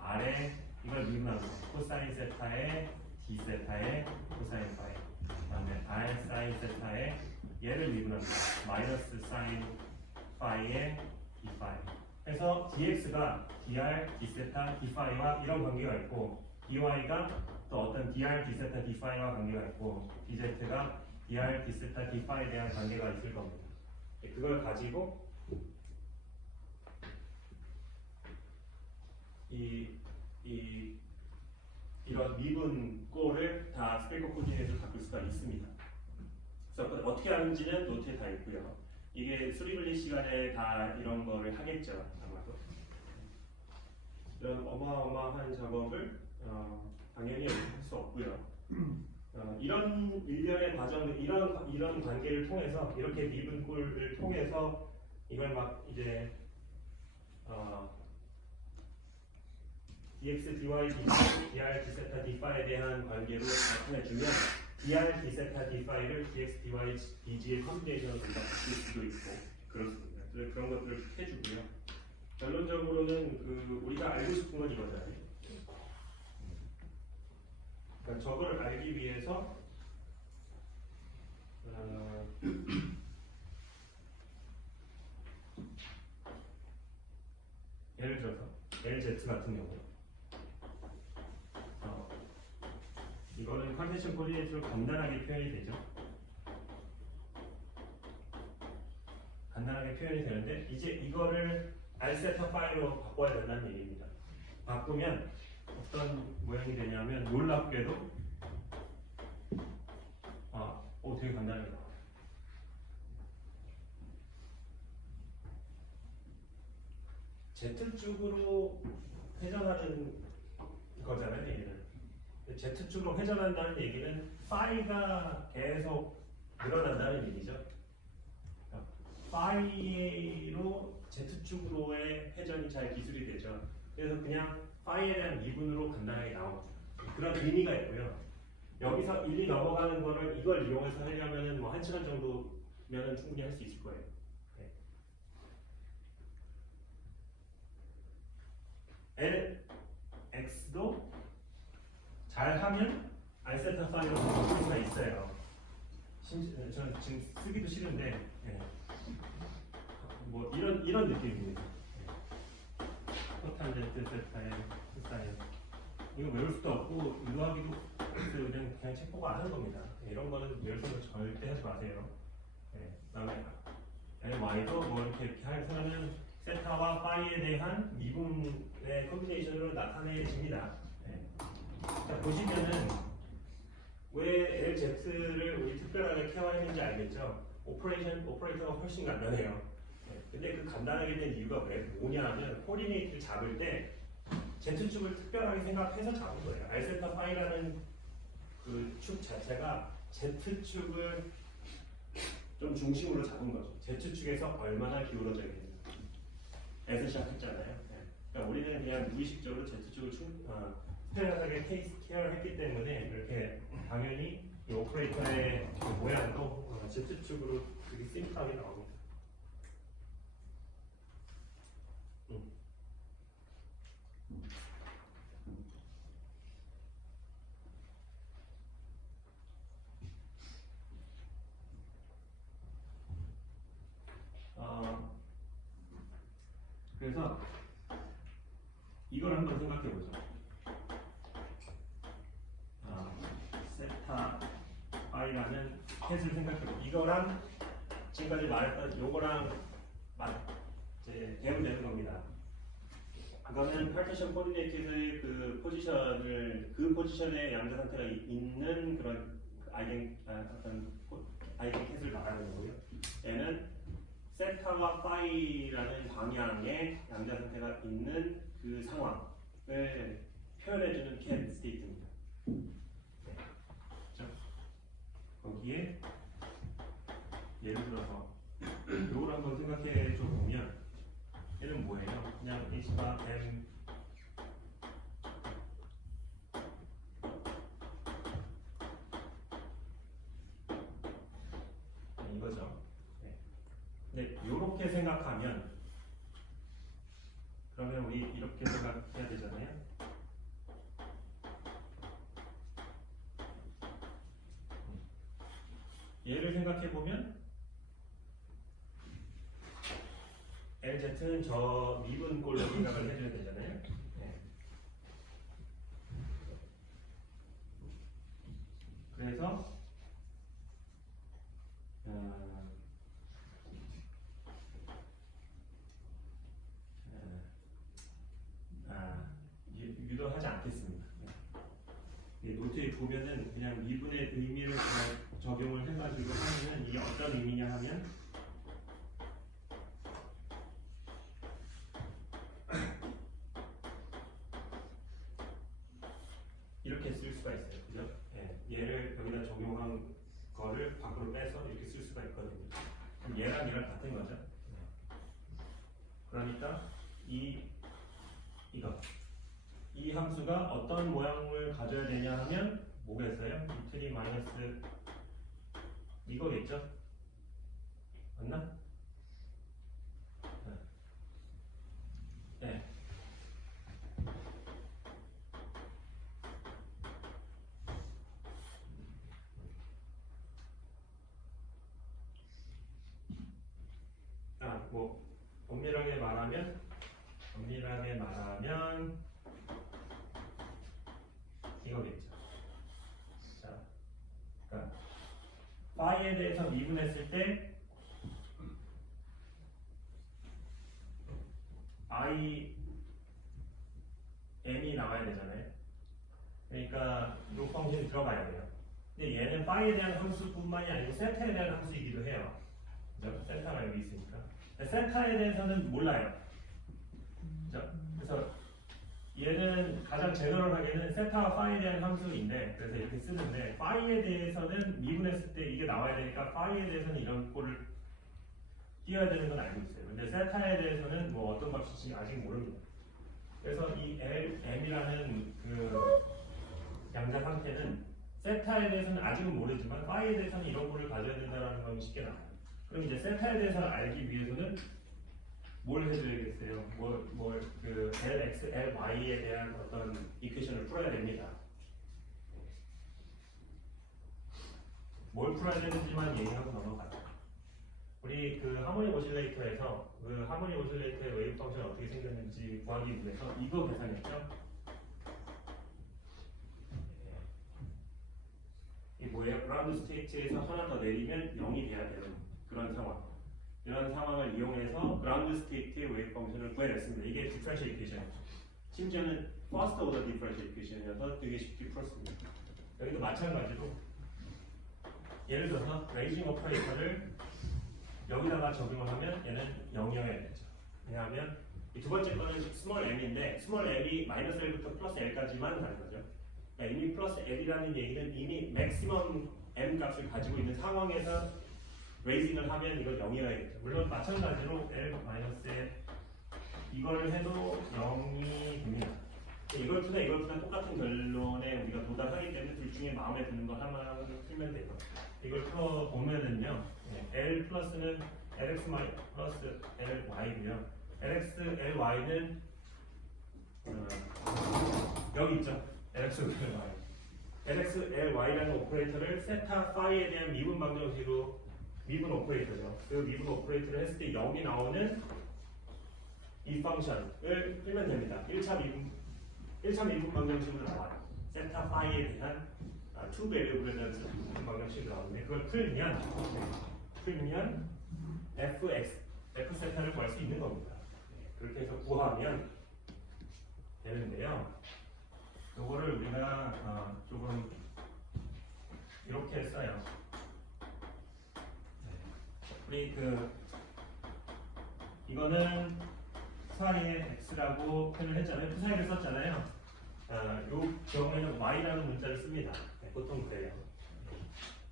아래 이걸 미분한 거. 코사인 세타의 d 세타의 코사인 파이. 그다음에 r 사인 세타의 얘를 미분한 거. 마이너스 사인 파이의 d 파이. 그래서 dx가 dr, d 세타, d 파이와 이런 관계가 있고 dy가 또 어떤 dr, d 세타, d 파이와 관계가 있고 dz가 dr, d 세타, d 파이에 대한 관계가 있을 겁니다. 그걸 가지고 이런 미분 꼴을 다 스페이커 코디네이트로 바꿀 수가 있습니다. 그래서 어떻게 하는지는 노트에 다 있고요. 이게 수리분리 시간에 다 이런 거를 하겠죠. 아마도 이런 어마어마한 작업을 당연히 할 수 없고요. 이런 일련의 과정, 이런 관계를 통해서 이렇게 미분꼴을 통해서 이걸 막 이제 dx, dy, dr, d 세타, d 파이에 대한 관계로 나타내주면 dr, d 세타, d 파이를 dx, dy, dg의 컴비네이션으로 바꿀 수도 있고 그렇습니다. 그런 것들을 해주고요. 결론적으로는 우리가 알고 싶은 건 이거잖아요. 그러니까 저걸 알기 위해서 예를 들어서 LZ 같은 경우 이거는 컨텐션 코디네이트로 간단하게 표현이 되죠. 간단하게 표현이 되는데 이제 이거를 R세타 파일로 바꿔야 된다는 얘기입니다. 바꾸면 어떤 모양이 되냐면 놀랍게도 되게 간단하게 나와요. Z축으로 회전하는 거잖아요, 얘는. Z축으로 회전한다는 얘기는 파이가 계속 늘어난다는 얘기죠. 파이로 Z축으로의 회전이 잘 기술이 되죠. 그래서 그냥 파이에 대한 미분으로 간단하게 나옵니다. 그런 의미가 있고요. 여기서 1이 넘어가는 거를 이걸 이용해서 하려면은 뭐 1시간 정도면은 충분히 할 수 있을 거예요. LX도 잘하면 알세타 파일로 바꿀 수가 있어요. 저는 지금 쓰기도 싫은데 뭐 이런 느낌입니다. 코탄젠트 세타의 코사인 이거 외울 수도 없고 유도하기도 그냥 책 보고 아는 겁니다. 이런 거는 외우는 절대 하지 마세요. 그다음에 Y도 뭐 이렇게 하면은 세타와 파이에 대한 미분의 컴비네이션으로 나타내집니다. 자, 보시면은 왜 LZ를 우리 특별하게 케어했는지 알겠죠? 오퍼레이터가 훨씬 간단해요. 근데 그 간단하게 된 이유가 뭐냐면 코디네이트를 잡을 때 Z축을 특별하게 생각해서 잡은 거예요. R세타 파이라는 그 축 자체가 Z축을 좀 중심으로 잡은 거죠. Z축에서 얼마나 기울어져 있는지 에서 시작했잖아요. 그러니까 우리는 그냥 무의식적으로 Z축을 특별하게 케어했기 때문에 이렇게 당연히 이 오퍼레이터의 그 모양도 Z축으로 되게 심플하게 나옵니다. 그래서 이걸 한번 생각해 보죠. 세타 파이라는 캣을 생각해 보죠. 이거랑 지금까지 말했던 요거랑 이제 배분되는 겁니다. 그거는 파티션 코디네이트의 그 포지션에 양자 상태가 있는 그런 어떤 아이겐 캣을 말하는 거고요. 얘는 세타와 파이라는 방향의 양자 상태가 있는 그 상황을 표현해주는 cat 스테이트입니다. 그렇죠? 거기에 예를 들어서 이걸 한번 생각해 줘 보면 얘는 뭐예요? 그냥 H가 M 이거죠. 이렇게 생각하면 그러면 우리 이렇게 생각해야 되잖아요. 얘를 생각해 보면 LZ는 저 미분꼴로 생각을 해줘야 되잖아요. 네. 그래서 유도하지 않겠습니다. 네. 노트에 보면은 그냥 미분의 의미를 그냥 적용을 해가지고 하면은 이게 어떤 의미냐 하면 이렇게 쓸 수가 있어요. 그죠? 예, 얘를 여기다 적용한 거를 밖으로 빼서 이렇게 쓸 수가 있거든요. 그럼 얘랑 같은 거죠. 그러니까 이 함수가 어떤 모양을 가져야 되냐 하면 뭐겠어요? 루트리 마이너스 이거겠죠? 맞나? 네. 뭐 엄밀하게 말하면 이거겠죠. 자, 그러니까 파이에 대해서 미분했을 때 m이 나와야 되잖아요. 그러니까 이 펑션이 들어가야 돼요. 근데 얘는 파이에 대한 함수뿐만이 아니고 세타에 대한 함수이기도 해요. 그죠? 세타가 여기 있으니까. 세타에 대해서는 몰라요. 그죠? 그래서 얘는 가장 제너럴하게는 세타와 파이에 대한 함수인데 그래서 이렇게 쓰는데 파이에 대해서는 미분했을 때 이게 나와야 되니까 파이에 대해서는 이런 꼴을 띄워야 되는 건 알고 있어요. 근데 세타에 대해서는 뭐 어떤 값인지 아직 모릅니다. 그래서 이 m이라는 그 양자 상태는 세타에 대해서는 아직은 모르지만 파이에 대해서는 이런 꼴을 가져야 된다는 건 쉽게 나와요. 그럼 이제 세타에 대해서 알기 위해서는 뭘 해줘야겠어요? 그 LX, LY에 대한 어떤 이퀘이션을 풀어야 됩니다. 뭘 풀어야 되는지만 얘기하고 넘어가죠. 우리 그 하모닉 오실레이터에서 그 하모닉 오실레이터의 웨이브 펑션이 어떻게 생겼는지 구하기 위해서 이거 계산했죠? 이게 뭐예요? 그라운드 스테이트에서 하나 더 내리면 0이 돼야 되는 그런 상황. 이런 상황을 이용해서 그라운드 스테이트의 웨이브 펑션을 구해냈습니다. 이게 디퍼런셜 이퀘이션. 심지어는 퍼스트 오더 디퍼런셜 이퀘이션이어서 되게 쉽게 풀었습니다. 여기도 마찬가지로 예를 들어서 레이징 오퍼레이터를 여기다가 적용을 하면 얘는 0이어야 되죠. 왜냐하면 이 두 번째 거는 스몰 m인데 스몰 m이 마이너스 1부터 플러스 l까지만 가는 거죠. 그러니까 이미 플러스 l이라는 얘기는 이미 맥시멈 m 값을 가지고 있는 상황에서 레이징을 하면 이걸 0이어야겠죠. 물론 마찬가지로 l-에 이걸 해도 0이 됩니다. 이걸 푸나 똑같은 결론에 우리가 도달하기 때문에 둘 중에 마음에 드는 거 하나만 풀면 돼요. 이걸 풀어보면은요, L 플러스는 LX 플러스 LY고요. LX, LY는 여기 있죠. LX, LY. LX, LY라는 오퍼레이터를 세타 파이에 대한 미분 방정식으로 미분 오퍼레이터죠. 그 미분 오퍼레이터를 했을 때 0이 나오는 이 펑션을 풀면 됩니다. 1차 미분 방정식으로 나와요. 세타 파이에 대한 투 베리어블에 대한 미분 방정식이 나오는데 그걸 풀면 f 세타를 구할 수 있는 겁니다. 그렇게 해서 구하면 되는데요. 요거를 우리가 조금 이렇게 써요. 우리 이거는 푸사이의 x라고 표현을 했잖아요. 푸사이를 썼잖아요. 요 경우에는 y라는 문자를 씁니다. 보통 그래요.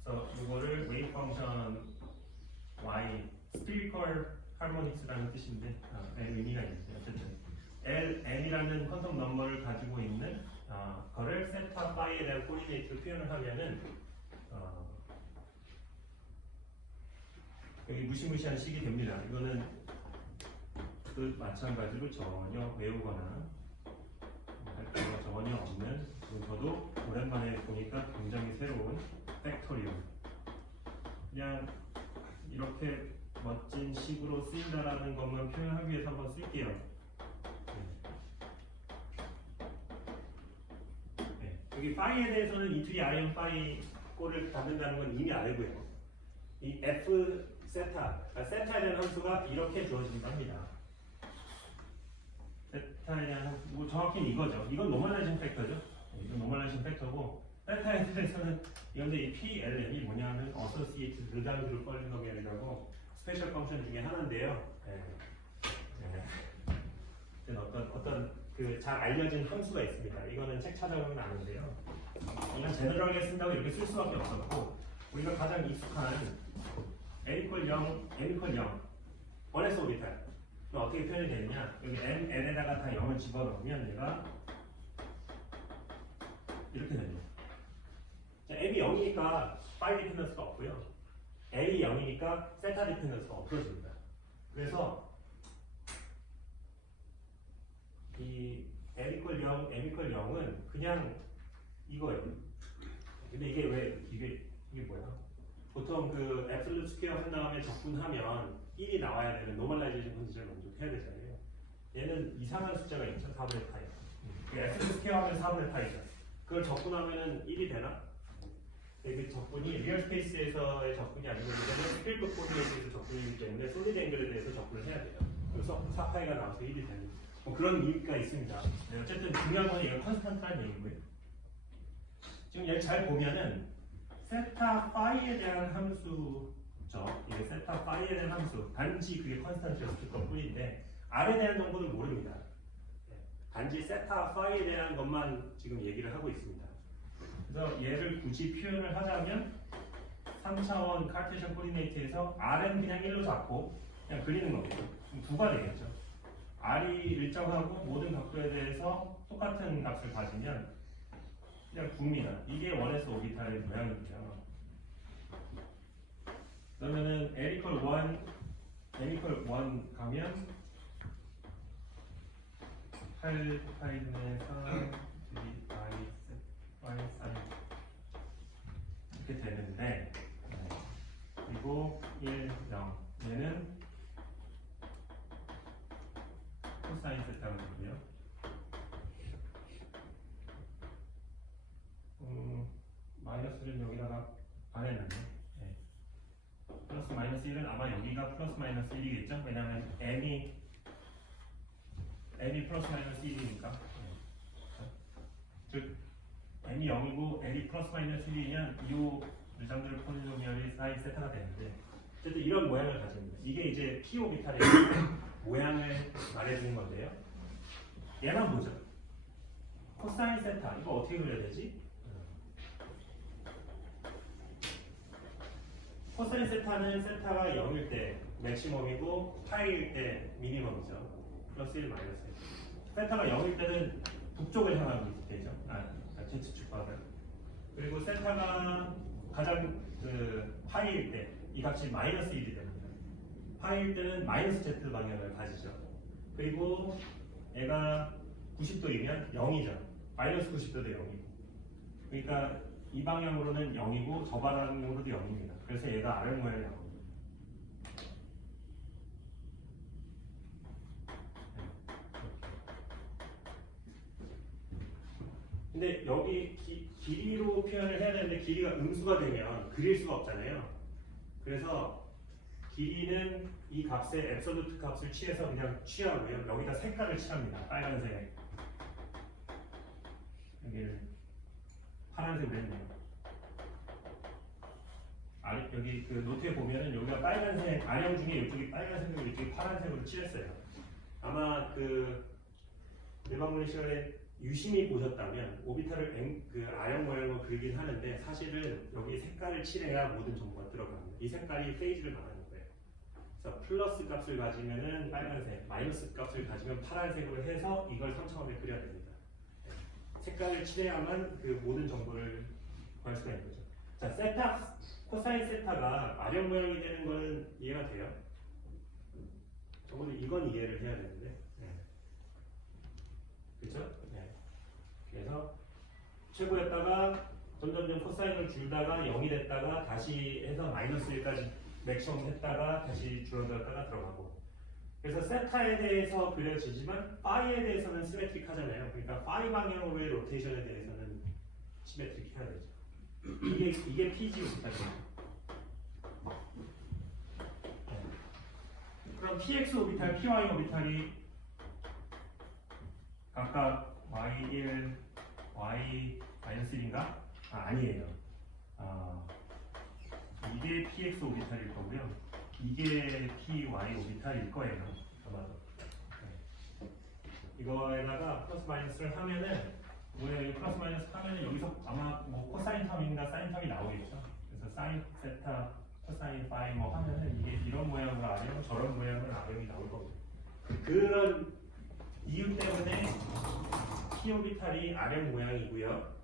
그래서 이거를 웨이브 펑션 y 스피리컬 하모닉스라는 뜻인데 의미가 있어요. 어쨌든 n이라는 퀀텀 넘버를 가지고 있는 거를 세타 파이에 대한 코디네이트로 표현을 하면은 여기 무시무시한 식이 됩니다. 이거는 그 마찬가지로 전혀 외우거나 할 필요가 전혀 없는, 지금 저도 오랜만에 보니까 굉장히 새로운 팩토리움. 그냥 이렇게 멋진 식으로 쓰인다라는 것만 표현하기 위해서 한번 쓸게요. 네. 여기 파이에 대해서는 이투이 아이언 파이 꼴을 받는다는 건 이미 알고요. 이 f 세타, 세타에 대한 함수가 이렇게 주어진다 합니다. 세타에 대한 함수, 뭐 정확히는 이거죠. 이건 노멀라이징 팩터죠. 이건 노멀라이징 팩터고, 세타에 대해서는 이건데 이 PLM이 뭐냐면 어소시에이트 르당그룹 폴리노미얼이라고 스페셜 펑션 중에 하나인데요. 어떤 그 잘 알려진 함수가 있습니다. 이거는 책 찾아보면 아는데요. 그냥 제너럴하게 쓴다고 이렇게 쓸 수밖에 없었고, 우리가 가장 익숙한 n = 0, m = 0, 1s 오비탈. 어떻게 표현이 되느냐? 여기 m, n에다가 다 0을 집어넣으면 얘가 이렇게 됩니다. m이 0이니까 파이 디펜던스가 없고요. n이 0이니까 세타 디펜던스가 없어집니다. 그래서 이 m = 0, m = 0은 그냥 이거예요. 근데 이게 왜 이게 뭐야? 보통 그 앱솔루트 스퀘어 한 다음에 적분하면 1이 나와야 되는 노멀라이제이션 컨디션을 먼저 해야 되잖아요. 얘는 이상한 숫자가 있죠. 4분의 파이. 그 앱솔루트 스퀘어 하면 4분의 파이죠. 그걸 적분하면은 1이 되나? 그 적분이 리얼 스페이스에서의 적분이 아니고 스필드 코디네이트에서 적분이기 때문에 솔리드 앵글에 대해서 적분을 해야 돼요. 그래서 4파이가 나와서 1이 되는 뭐 그런 의미가 있습니다. 네, 어쨌든 중요한 건 얘가 컨스탄트라는 얘기고요. 지금 얘를 잘 보면은 세타 파이에 대한 함수죠. 이게 세타 파이에 대한 함수. 단지 그게 컨스탄트였을 것뿐인데 R에 대한 정보는 모릅니다. 단지 세타 파이에 대한 것만 지금 얘기를 하고 있습니다. 그래서 얘를 굳이 표현을 하자면 3차원 카르테시안 코디네이트에서 R은 그냥 1로 잡고 그냥 그리는 겁니다. 그럼 2가 되겠죠. R이 일정하고 모든 각도에 대해서 똑같은 값을 가지면 그냥 9입니다. 이게 1s 오비탈의 모양이고요. 그러면은 L = 1 가면 8파이분의 4 y 사인 이렇게 되는데, 그리고 1, 0 얘는 코사인 세타가 되고요. 마이너스를 여기다가 안 했는데, 플러스 마이너스 1은 아마 여기가 플러스 마이너스 1이겠죠? 왜냐하면 m이 플러스 마이너스 1이니까. 즉 m이 0이고 n이 플러스 마이너스 1이면 이 르장드르 폴리노미얼이 사인 세타가 되는데, 어쨌든 이런 모양을 가집니다. 이게 이제 p 오비탈의 모양을 말해주는 건데요. 얘만 보죠. 코사인 세타 이거 어떻게 그려야 되지? 코사인 세타는 세타가 0일 때 맥시멈이고 파이일 때 미니멈이죠. 플러스 1 마이너스 1. 세타가 0일 때는 북쪽을 향하고 되죠. Z축 방향. 그리고 세타가 가장 파이일 때 이 값이 마이너스 1이 됩니다. 파이일 때는 마이너스 Z 방향을 가지죠. 그리고 얘가 90도이면 0이죠. 마이너스 90도도 0이고. 그러니까 이 방향으로는 0이고 저 방향으로도 0입니다. 그래서 얘가 아래 모양이 나옵니다. 근데 여기 길이로 표현을 해야 되는데 길이가 음수가 되면 그릴 수가 없잖아요. 그래서 길이는 이 값의 앱솔루트 값을 취해서 그냥 취하고요. 여기다 색깔을 칠합니다. 빨간색. 여기를 파란색으로 했네요. 여기 그 노트에 보면은 여기가 빨간색, 아령 중에 이쪽이 빨간색으로 이쪽이 파란색으로 칠했어요. 아마 그 일반문의 시간에 유심히 보셨다면 오비탈을 그 아령 모양으로 그리긴 하는데 사실은 여기 색깔을 칠해야 모든 정보가 들어갑니다. 이 색깔이 페이지를 말하는 거예요. 그래서 플러스 값을 가지면은 빨간색, 마이너스 값을 가지면 파란색으로 해서 이걸 3차원에 그려야 됩니다. 색깔을 칠해야만 그 모든 정보를 구할 수가 있는 거죠. 자, 세타 코사인 세타가 아령 모양이 되는 거는 이해가 돼요? 적어도 이건 이해를 해야 되는데, 네. 그렇죠? 네. 그래서 최고였다가 점점점 코사인을 줄다가 0이 됐다가 다시 해서 마이너스 1까지 맥시멈 했다가 다시 줄어들었다가 들어가고. 그래서 세타에 대해서 그려지지만 파이에 대해서는 시메트릭 하잖아요. 그러니까 파이 방향으로의 로테이션에 대해서는 시메트릭 해야 되죠. 이게 PG 오비탈이에요. 그럼 PX 오비탈, PY 오비탈이 각각 Y1, Y-1인가? 아니에요. 이게 PX 오비탈일 거고요. 이게 PY 오비탈일 거예요. 아마도. 네. 이거에다가 플러스 마이너스를 하면은 뭐예요? 플러스 마이너스 하면은 여기서 아마 뭐 코사인 텀인가 사인 텀이 나오겠죠. 그래서 사인 세타, 코사인 파이 뭐 하면은 이게 이런 모양으로 아령, 저런 모양으로 아령이 나올 거고. 그런 이유 때문에 P 오비탈이 아령 모양이고요.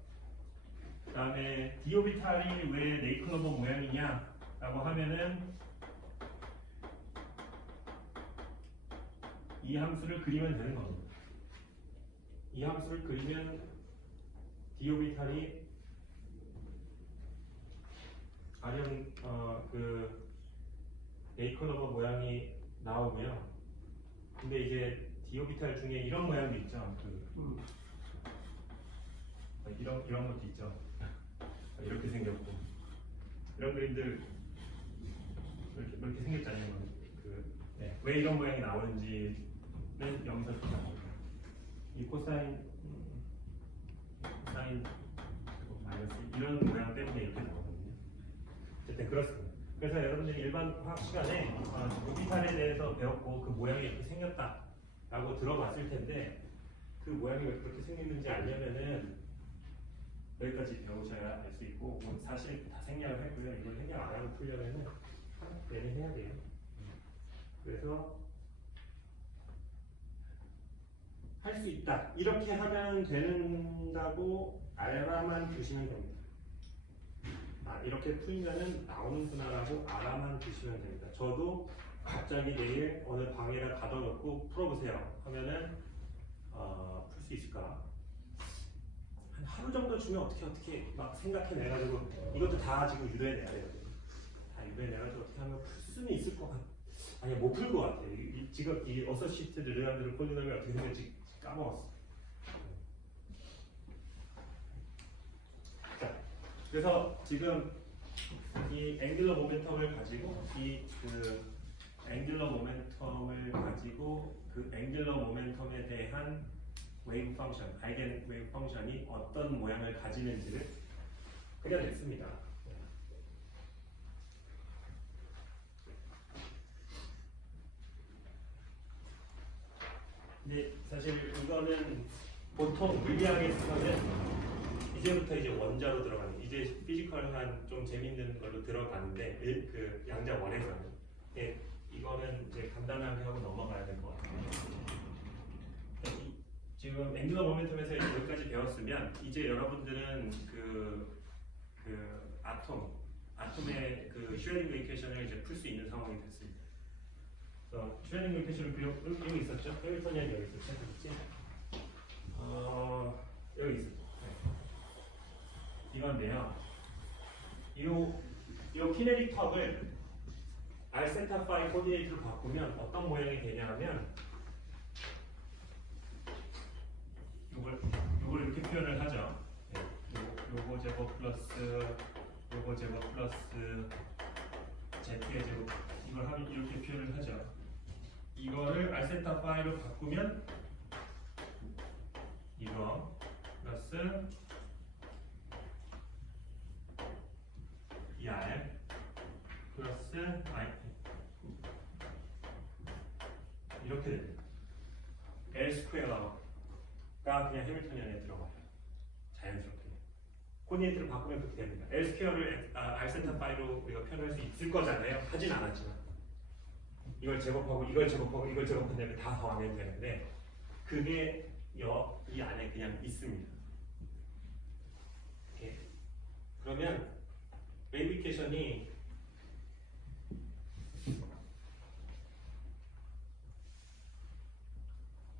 그 다음에 D 오비탈이 왜 네이클로버 모양이냐라고 하면은 이 함수를 그리면 되는 겁니다. 이 함수를 그리면 D 오비탈이 아령 그 네이클로버 모양이 나오고요. 근데 이제 D 오비탈 중에 이런 모양도 있죠. 이런 것도 있죠. 이렇게 생겼고 이런 그림들 이렇게 생겼잖아요. 네. 왜 이런 모양이 나오는지는 여기서 나옵니다. 이 코사인 사인 마이너스 이런 모양 때문에 이렇게 나오거든요. 어쨌든 그렇습니다. 그래서 여러분들이 일반 화학 시간에 오비탈에 대해서 배웠고 그 모양이 이렇게 생겼다라고 들어봤을 텐데 그 모양이 왜 그렇게 생겼는지 알려면은 여기까지 배우셔야 알 수 있고 뭐 사실 다 생략을 했고요. 이걸 생략 안 하고 풀려면은 내내 해야 돼요. 그래서 할 수 있다. 이렇게 하면 된다고 알아만 두시면 됩니다. 이렇게 풀면은 나오는구나라고 알아만 두시면 됩니다. 저도 갑자기 내일 어느 방에다 가둬놓고 풀어보세요 하면은 풀 수 있을까? 한 하루 정도 주면 어떻게 막 생각해내가지고 이것도 다 지금 유도해내야 돼요. 다 유도해내가지고 어떻게 하면 풀 수는 있을 것 같아. 아니 못 풀 것 같아. 지금 이 어서시트 르란드를 폴리놈이 어떻게 생겼지 까먹었어. 자, 그래서 지금 이 앵귤러 모멘텀을 가지고 앵귤러 모멘텀을 가지고 그 앵귤러 모멘텀에 대한 웨이브 펑션, 아이겐 웨이브 펑션이 어떤 모양을 가지는지를 그려냈습니다. 근데 사실 이거는 보통 물리학에서는 이제부터 이제 원자로 들어가는, 이제 피지컬한 좀 재밌는 걸로 들어가는데 그 양자 원에서는 이거는 이제 간단하게 하고 넘어가야 될 것 같아요. 지금 앵귤러 모멘텀에서 여기까지 배웠으면 이제 여러분들은 그 아톰의 그 슈레딩거 이퀘이션을 이제 풀 수 있는 상황이 됐습니다. 그래서 슈레딩거 이퀘이션을 여기 있었죠? 해밀턴이안 여기 있었죠? 여기 있었죠. 네. 이건데요. 이 키네틱 턱을 R 세타 파이 코디네이트로 바꾸면 어떤 모양이 되냐 하면 요걸 이렇게 표현을 하죠. 네. 요거 제곱 플러스 요거 제곱 플러스 z의 제곱 이걸 하면 이렇게 표현을 하죠. 이거를 R 세타 파이로 바꾸면 이거 플러스 이 R 플러스 I 이렇게 됩니다. L 스퀘어가 그냥 해밀턴이안에 들어가요. 자연스럽게. 코디네이트를 바꾸면 그렇게 됩니다. L 스퀘어를 R 세타 파이로 우리가 표현할 수 있을 거잖아요. 하진 않았지만. 이걸 제곱하고 이걸 제곱하고 이걸 제곱한 다음에 다 더하면 되는데 그게 이 안에 그냥 있습니다. 이렇게. 그러면 웨이브 이퀘이션이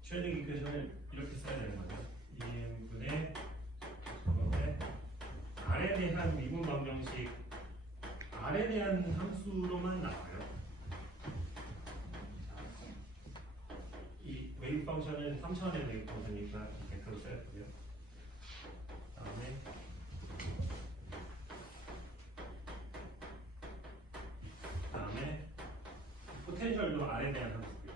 슈레딩 이퀘이션을 이렇게 써야 되는 거죠. 2n분의 r에 대한 미분 방정식 r에 대한 함수로만 나와요. 이 웨이브 펑션은 3차원의 웨이브 펑션이니까 벡터로 써야 되고요. 다음에 포텐셜도 r에 대한 함수고요.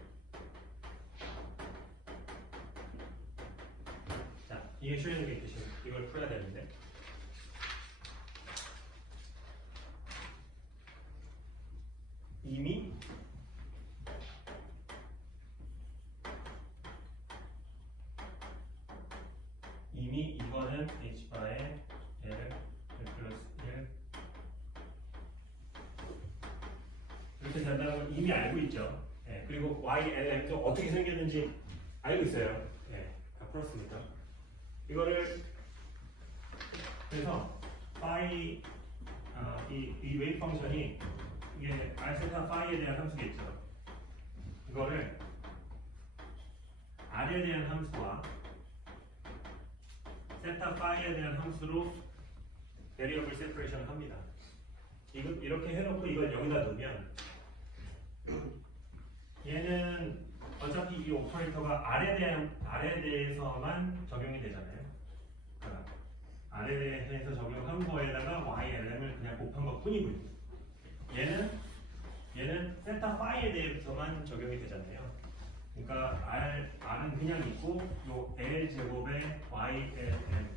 자, 이게 슈레딩 이퀘이션. 이걸 풀어야 되는데. 이미 이거는 h바의 l 플러스 1 이렇게 된다는 걸 이미 알고 있죠. 예, 그리고 YLM도 어떻게 생겼는지 알고 있어요. 예, 다 풀었습니다. 이거를 그래서 파이 이 웨이브 펑션이 이게 알세타 파이에 대한 함수겠죠. 이거를 r에 대한 함수와 세타 파이에 대한 함수로 베리어블 세퍼레이션을 합니다. 이거 이렇게 해놓고 이걸 여기다 두면 얘는 어차피 이 오퍼레이터가 R에 대해서만 적용이 되잖아요. 그러니까 R에 대해서 적용한 거에다가 YLM을 그냥 곱한 것 뿐이고요. 얘는 세타 파이에 대해서만 적용이 되잖아요. 그러니까 R은 그냥 있고 요 L 제곱의 YLM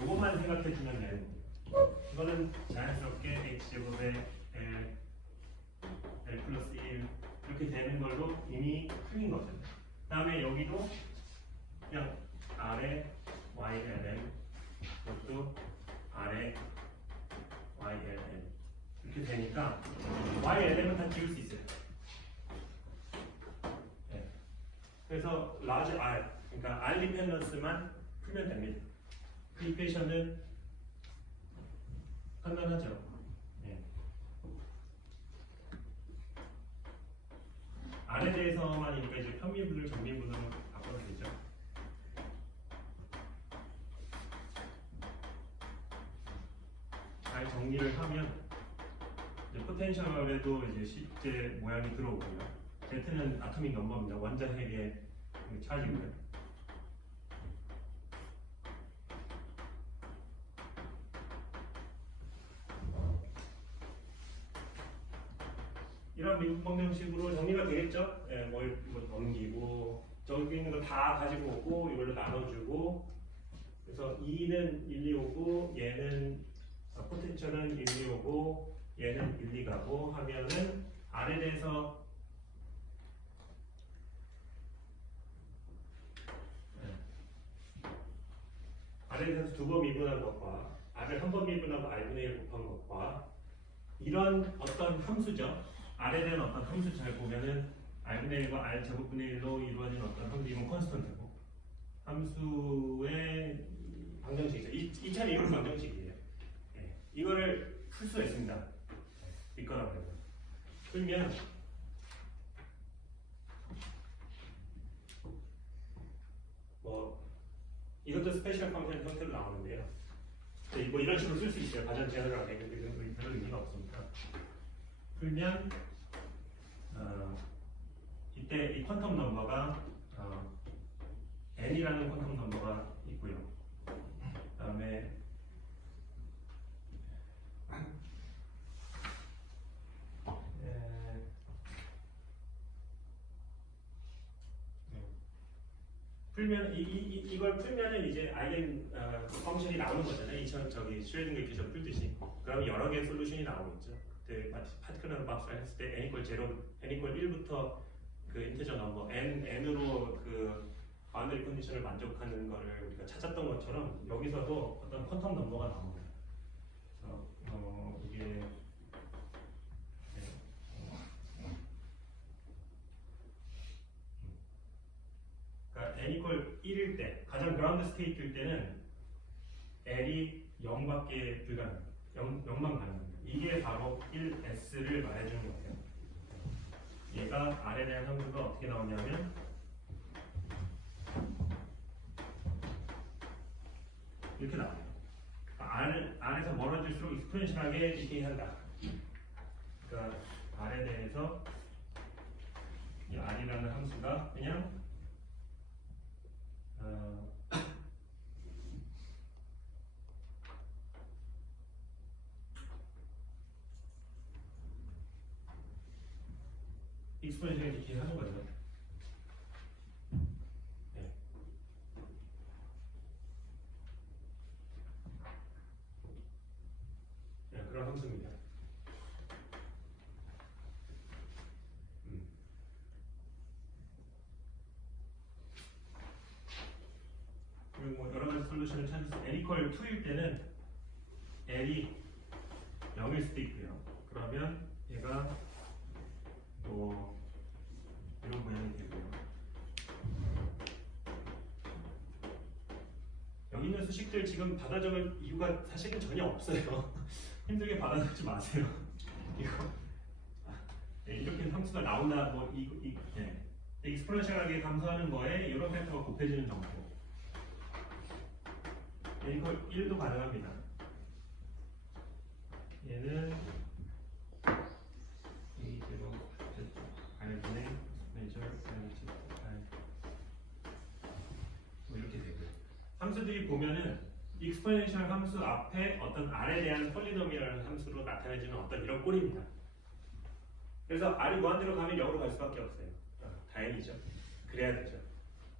요것만 생각해 주면 되는 거예요. 이거는 자연스럽게 H 제곱의 L 플러스 1 이렇게 되는 걸로 이미 풀린 거죠. 그 다음에 여기도 그냥 R의 YLM 이것도 R의 YLM 이렇게 되니까 YLM은 다 지울 수 있어요. 네. 그래서 large R 그러니까 R 디펜던스만 풀면 됩니다. 그 이퀘이션은 간단하죠. 네. R에 대해서만이니까 이제 편미분을 정미분으로 바꿔도 되죠. 잘 정리를 하면 이제 포텐셜에도 이제 실제 모양이 들어오고요. Z는 아토믹 넘버입니다. 원자핵의 차지고요. 이런 미분 방정식으로 정리가 되겠죠? 예, 뭐 넘기고 저기 있는 거 다 가지고 오고 이걸로 나눠주고 그래서 2는 1, 2 오고 얘는 포텐셜은 1, 2 오고 얘는 1, 2 가고 하면은 R에 대해서 R에 대해서 두 번 미분한 것과 R을 한 번 미분하고 R분의 1 곱한 것과 이런 어떤 함수죠. R에 대한 어떤 함수 잘 보면은 R분의 1과 R 제곱분의 1로 이루어진 어떤 함수 이건 컨스턴트고 함수의 방정식이죠. 2차 미분 방정식이에요. 네. 이거를 풀 수가 있습니다. 이거라고 해요. 풀면 뭐 이것도 스페셜 펑션 형태로 나오는데요. 뭐 이런 식으로 쓸 수 있어요. 가전 제어를 안 해도 별 의미가 없으니까. 풀면 이때 이 퀀텀 넘버가 n이라는 퀀텀 넘버가 있고요. 그다음에 풀면 이걸 풀면은 이제 아이겐 펑션이 나오는 거잖아요. 이처럼 저기 슈레딩거 이퀘이션 풀듯이. 그럼 여러 개의 솔루션이 나오겠죠. 그때 파티클러 박스를 했을 때 n 이퀄 0, n 이퀄 1부터 그 인테저 넘버 n으로 그 바운더리 컨디션을 만족하는 거를 우리가 찾았던 것처럼 여기서도 어떤 퀀텀 넘버가 나옵니다. 그래서 이게 그러니까 n 이퀄 1일 때 가장 그라운드 스테이트일 때는 l이 0밖에 불가능합니다. 0만 가능합니다. 이게 바로 1s를 말해주는 거예요. 얘가 r에 대한 함수가 어떻게 나오냐면 이렇게 나와요. r에서 멀어질수록 익스포넨셜하게 디케이한다. 그러니까 r에 대해서 이 r이라는 함수가 그냥 익스포넨셜하게 디케이하는 거죠. 네. 네, 그런 함수입니다. 그리고 뭐 여러 가지 솔루션을 찾을 수 n equal 2일 때는 l이 0일 수도 있고요. 그러면 얘가 뭐 이런 모양이 되고요. 여기 있는 수식들 지금 받아 적을 이유가 사실은 전혀 없어요. 힘들게 받아 적지 마세요. 이거 네, 이렇게 함수가 나온다 뭐 네. 익스포넨셜하게 감소하는 거에 이런 팩터가 곱해지는 정도. 네, 이거 1도 가능합니다. 얘는 A0 R분의 메이저 뭐 이렇게 되고요. 함수들이 보면은 익스포넨셜 함수 앞에 어떤 R에 대한 폴리nomi이라는 함수로 나타내지는 어떤 이런 꼴입니다. 그래서 R이 무한대로 가면 0으로 갈 수밖에 없어요. 다행이죠. 그래야 되죠.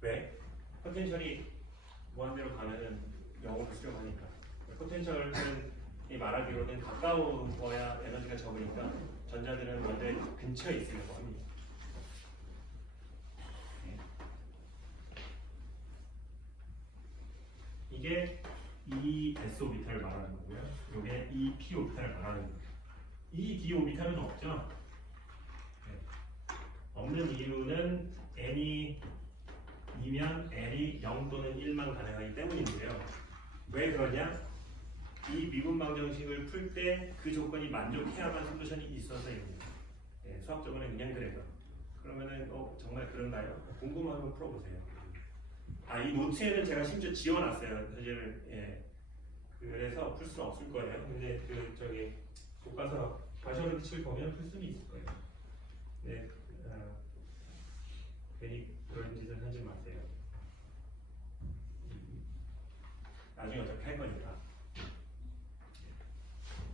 왜? 포텐셜이 무한대로 가면은 0으로 쓰려고 하니까. 포텐셜은 이 말하기로는 가까워야 에너지가 적으니까 전자들은 원래 근처에 있으려고 합니다. 네. 이게 이 s 오비탈을 말하는 거고요. 이게 이 p 오비탈을 말하는 거예요. 이 d 오비탈은 없죠. 네. 없는 이유는 n이 2면 l이 0 또는 1만 가능하기 때문인데요. 왜 그러냐? 이 미분 방정식을 풀 때 그 조건이 만족해야만 솔루션이 있어서입니다. 네, 수학적으로는 그냥 그래요. 그러면은 정말 그런가요? 궁금하면 풀어보세요. 이 노트에는 제가 심지어 지워놨어요. 사실 그래서 풀 수는 없을 거예요. 근데 저기 교과서 과시어를 보면 풀 수는 있을 거예요. 네, 괜히 그런 짓은 하지 마세요. 나중에 어차피 할 거니까.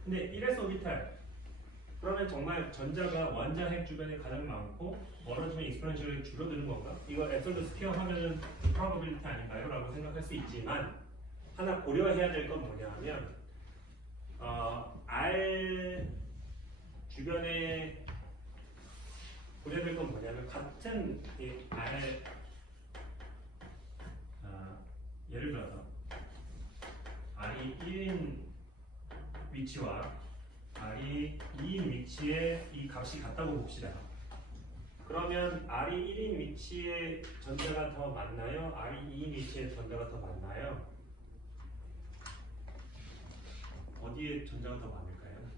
근데 1s 오비탈 그러면 정말 전자가 원자 핵 주변에 가장 많고 멀어지면 익스포넨셜이 줄어드는 건가? 이거 앱솔루트 스퀘어 하면은 프로바빌리티 아닌가요? 라고 생각할 수 있지만 하나 고려해야 될 건 뭐냐 하면 R 주변에 고려해야 될 건 뭐냐면 같은 이 R 예를 들어서 R이 1인 위치와 R이 2인 위치에 이 값이 같다고 봅시다. 그러면 R이 1인 위치에 전자가 더 많나요? R이 2인 위치에 전자가 더 많나요? 어디에 전자가 더 많을까요?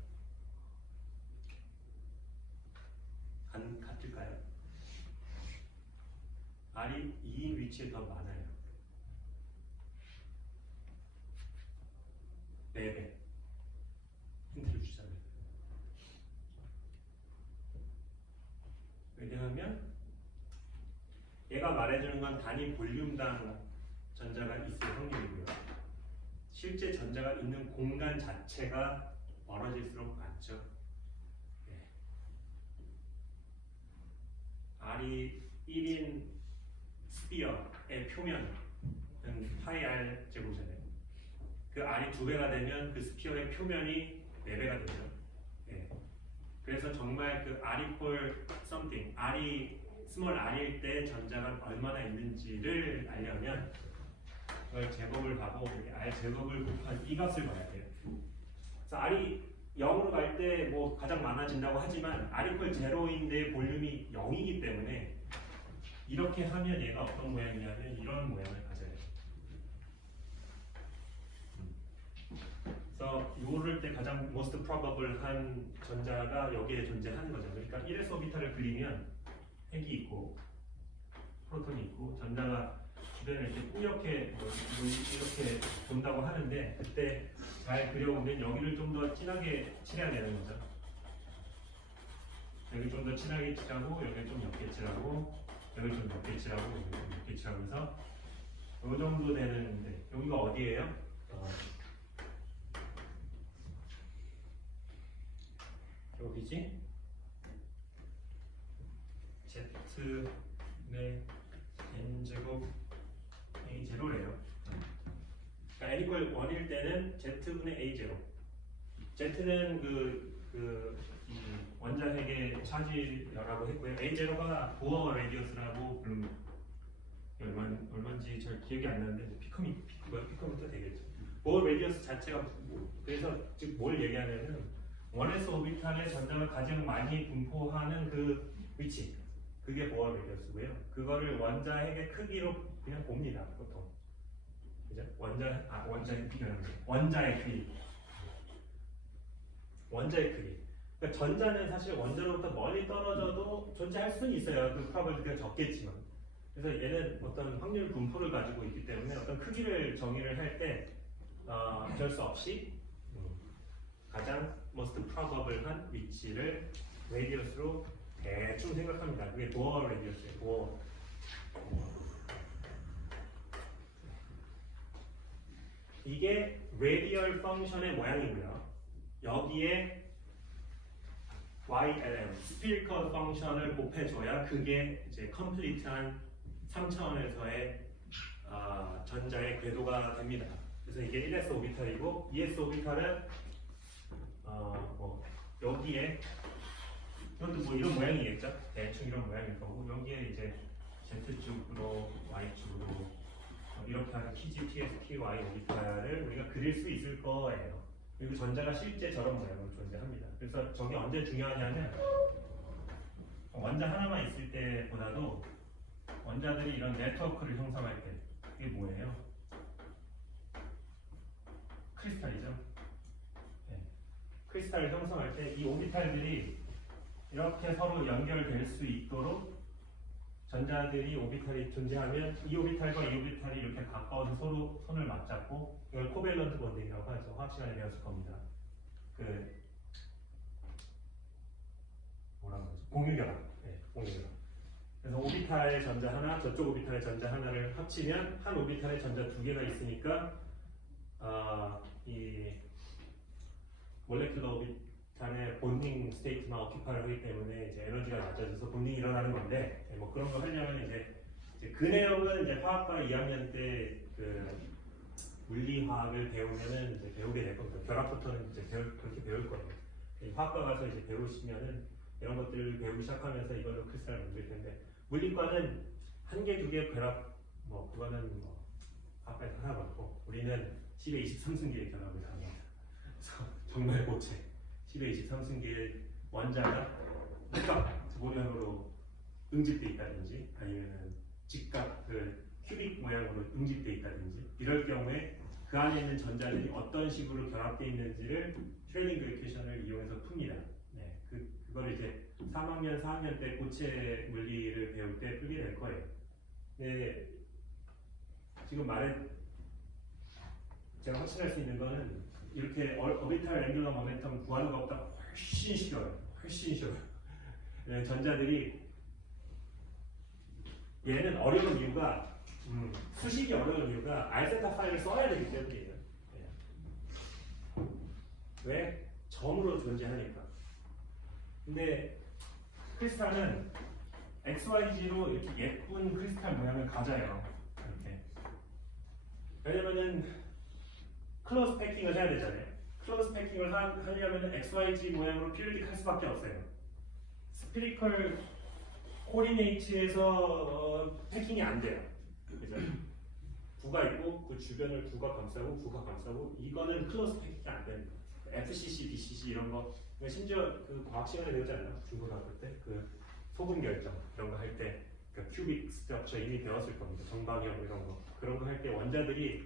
같을까요? R이 2인 위치에 더 많아요. 4배. 힌트를 주자면. 왜냐하면 얘가 말해주는 건 단위 볼륨당 전자가 있을 확률이고요. 실제 전자가 있는 공간 자체가 멀어질수록 많죠. 네. R이 1인 스피어의 표면은 파이 R 제곱이잖아요. 그 R이 2배가 되면 그 스피어의 표면이 4배가 되죠. 예. 그래서 정말 그 R equal something, R이 스몰 r일 때 전자가 얼마나 있는지를 알려면 그걸 제곱을 하고 R 제곱을 곱한 이 값을 봐야 돼요. 그래서 R이 0으로 갈 때 뭐 가장 많아진다고 하지만 R equal 0인데 볼륨이 0이기 때문에 이렇게 하면 얘가 어떤 모양이냐면 이런 모양을 가져요. 그래서 고를 때 가장 most probable한 전자가 여기에 존재하는 거죠. 그러니까 1s 오비탈을 그리면 핵이 있고 프로톤이 있고 전자가 주변에 이렇게 뿌옇게 이렇게 본다고 하는데 그때 잘 그려보면 여기를 좀 더 진하게 칠해야 되는 거죠. 여기 좀 더 진하게 칠하고 여기 좀 옅게 칠하고 여기 좀 옅게 칠하고 여기 좀 옅게 칠하고 해서 이 정도 되는데 여기가 어디예요? 여기지? Z의 n제곱 a0래요. 그러니까 n 이퀄 1일 때는 z분의 a0. z는 원자핵의 차지라고 했고요. a0가 보어 레디어스라고 부릅니다. 얼마인지 잘 기억이 안 나는데 피커미터 되겠죠. 보어 레디어스 자체가 그래서 즉 뭘 얘기하냐면 1s 오비탈의 전자가 가장 많이 분포하는 그 위치 그게 보어 레디어스고요. 그거를 원자핵의 크기로 그냥 봅니다. 보통 그죠? 원자의 크기. 그러니까 전자는 사실 원자로부터 멀리 떨어져도 존재할 수는 있어요. 그 프로바빌티가 적겠지만. 그래서 얘는 어떤 확률 분포를 가지고 있기 때문에 어떤 크기를 정의를 할 때 어쩔 수 없이 가장 most probable한 위치를 레디어스로 대충 생각합니다. 그게 보어 레디어스예요. 보어. 이게 레디얼 펑션의 모양이고요. 여기에 YLM, 스피리컬 펑션을 곱해줘야 그게 이제 컴플리트한 3차원에서의 전자의 궤도가 됩니다. 그래서 이게 1s 오비탈이고 2s 오비탈은 여기에 이것도 뭐 이런 모양이겠죠? 대충 이런 모양일 거고 여기에 이제 Z축으로 Y축으로 이렇게 하는 TG, TS, TY 오비탈을 우리가 그릴 수 있을 거예요. 그리고 전자가 실제 저런 모양으로 존재합니다. 그래서 저게 언제 중요하냐면 원자 하나만 있을 때보다도 원자들이 이런 네트워크를 형성할 때 이게 뭐예요? 크리스탈이죠. 네. 크리스탈을 형성할 때 이 오비탈들이 이렇게 서로 연결될 수 있도록 전자들이 오비탈이 존재하면 이 오비탈과 이 오비탈이 이렇게 가까워서 서로 손을 맞잡고 이걸 코밸런트 본딩이라고 하죠. 화학 시간에 배웠을 겁니다. 뭐라고 하죠? 공유결합. 네, 공유결합. 그래서 오비탈의 전자 하나, 저쪽 오비탈의 전자 하나를 합치면 한 오비탈의 전자 두 개가 있으니까 이 몰레큘러 오비탈의 본딩 스테이트만 오키파를 하기 때문에 이제 에너지가 낮아져서 본딩이 일어나는 건데 뭐 그런 거 하려면 이제 그 내용은 이제 화학과 2학년 때 그 물리화학을 배우면은 이제 배우게 될 겁니다. 결합부터는 이제 그렇게 배울 거예요. 화학과 가서 이제 배우시면은 이런 것들을 배우기 시작하면서 이걸로 크리스탈을 만들 텐데 물리과는 한 개, 두 개 결합 그거는 화학과에서 하나 받고 우리는 10의 23승기의 결합을 합니다. 그래서 정말 고체 10의 23승기의 원자가 직각 모양으로 응집돼 있다든지 아니면은 직각 큐빅 모양으로 응집돼 있다든지 이럴 경우에 그 안에 있는 전자들이 어떤 식으로 결합되어 있는지를 슈레딩거 이퀘이션을 이용해서 풉니다. 네, 그걸 이제 3학년, 4학년 때 고체 물리를 배울 때 풀게 될 거예요. 네, 지금 제가 확신할 수 있는 거는 이렇게 오비탈 앵귤러 모멘텀 구하는 것보다 훨씬 쉬워요. 네, 전자들이 얘는 어려운 이유가 수식이 어려운 이유가 알세타 파일을 써야 되기 때문이에요. 네. 왜? 점으로 존재하니까. 근데 크리스탈은 XYZ로 이렇게 예쁜 크리스탈 모양을 가져요. 이렇게. 왜냐면은 클로즈 패킹을 해야 되잖아요. 클로즈 패킹을 하려면 XYZ 모양으로 피리딕 할 수밖에 없어요. 스피리컬 코디네이트에서 패킹이 안 돼요. 그죠? 구가 있고 그 주변을 구가 감싸고 이거는 클로즈 패킹이 안 됩니다. FCC, BCC 이런 거 심지어 그 과학 시간에 배우잖아요. 중고등학교 때 그 소금 결정 이런 거 할 때 그 큐빅 스트럭처 이미 배웠을 겁니다. 정방형 이런 거 그런 거 할 때 원자들이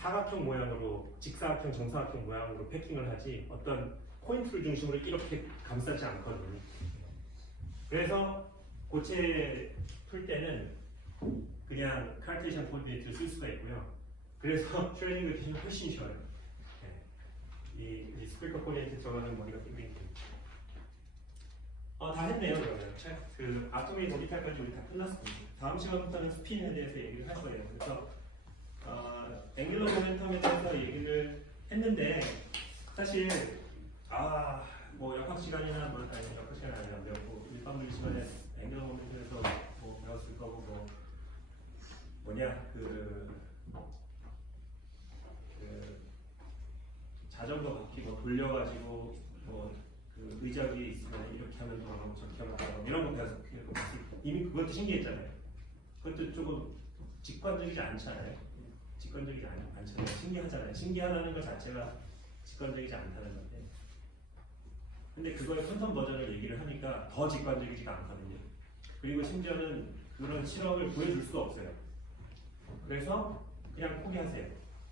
사각형 모양으로 직사각형, 정사각형 모양으로 패킹을 하지 어떤 포인트를 중심으로 이렇게 감싸지 않거든요. 그래서 고체 풀 때는 그냥 카르테시안 코디네이트를 쓸 수가 있고요. 그래서 슈레딩거 캐시는 훨씬 쉬워요. 이 스피커 코디네이트 들어가는 머리가 굉장히 됩니다. 다 했네요. 그러면 그 아토미 오비탈까지 우리 다 끝났습니다. 다음 시간부터는 스핀에 대해서 얘기를 할 거예요. 그래서 앵귤러 모멘텀에 대해서 얘기를 했는데 사실 뭐 역학 시간이나 뭐 아니 역학 시간 아니라 안 배웠고 일반 물리 시간에 앵귤러 모멘텀에서 뭐 배웠을 거고 뭐 뭐냐 그 자전거 바퀴 뭐 돌려가지고 뭐 그 의자 위에 있으면 이렇게 하면 돌아가고 저렇게 하면 돌아가고 이런 거 배워서 이미 그것도 신기했잖아요. 그것도 조금 직관적이지 않잖아요. 직관적이지 않잖아요. 신기하잖아요. 신기하다는 것 자체가 직관적이지 않다는 건데. 근데 그거의 퀀텀 버전을 얘기를 하니까 더 직관적이지가 않거든요. 그리고 심지어는 그런 실험을 보여줄 수가 없어요. 그래서 그냥 포기하세요.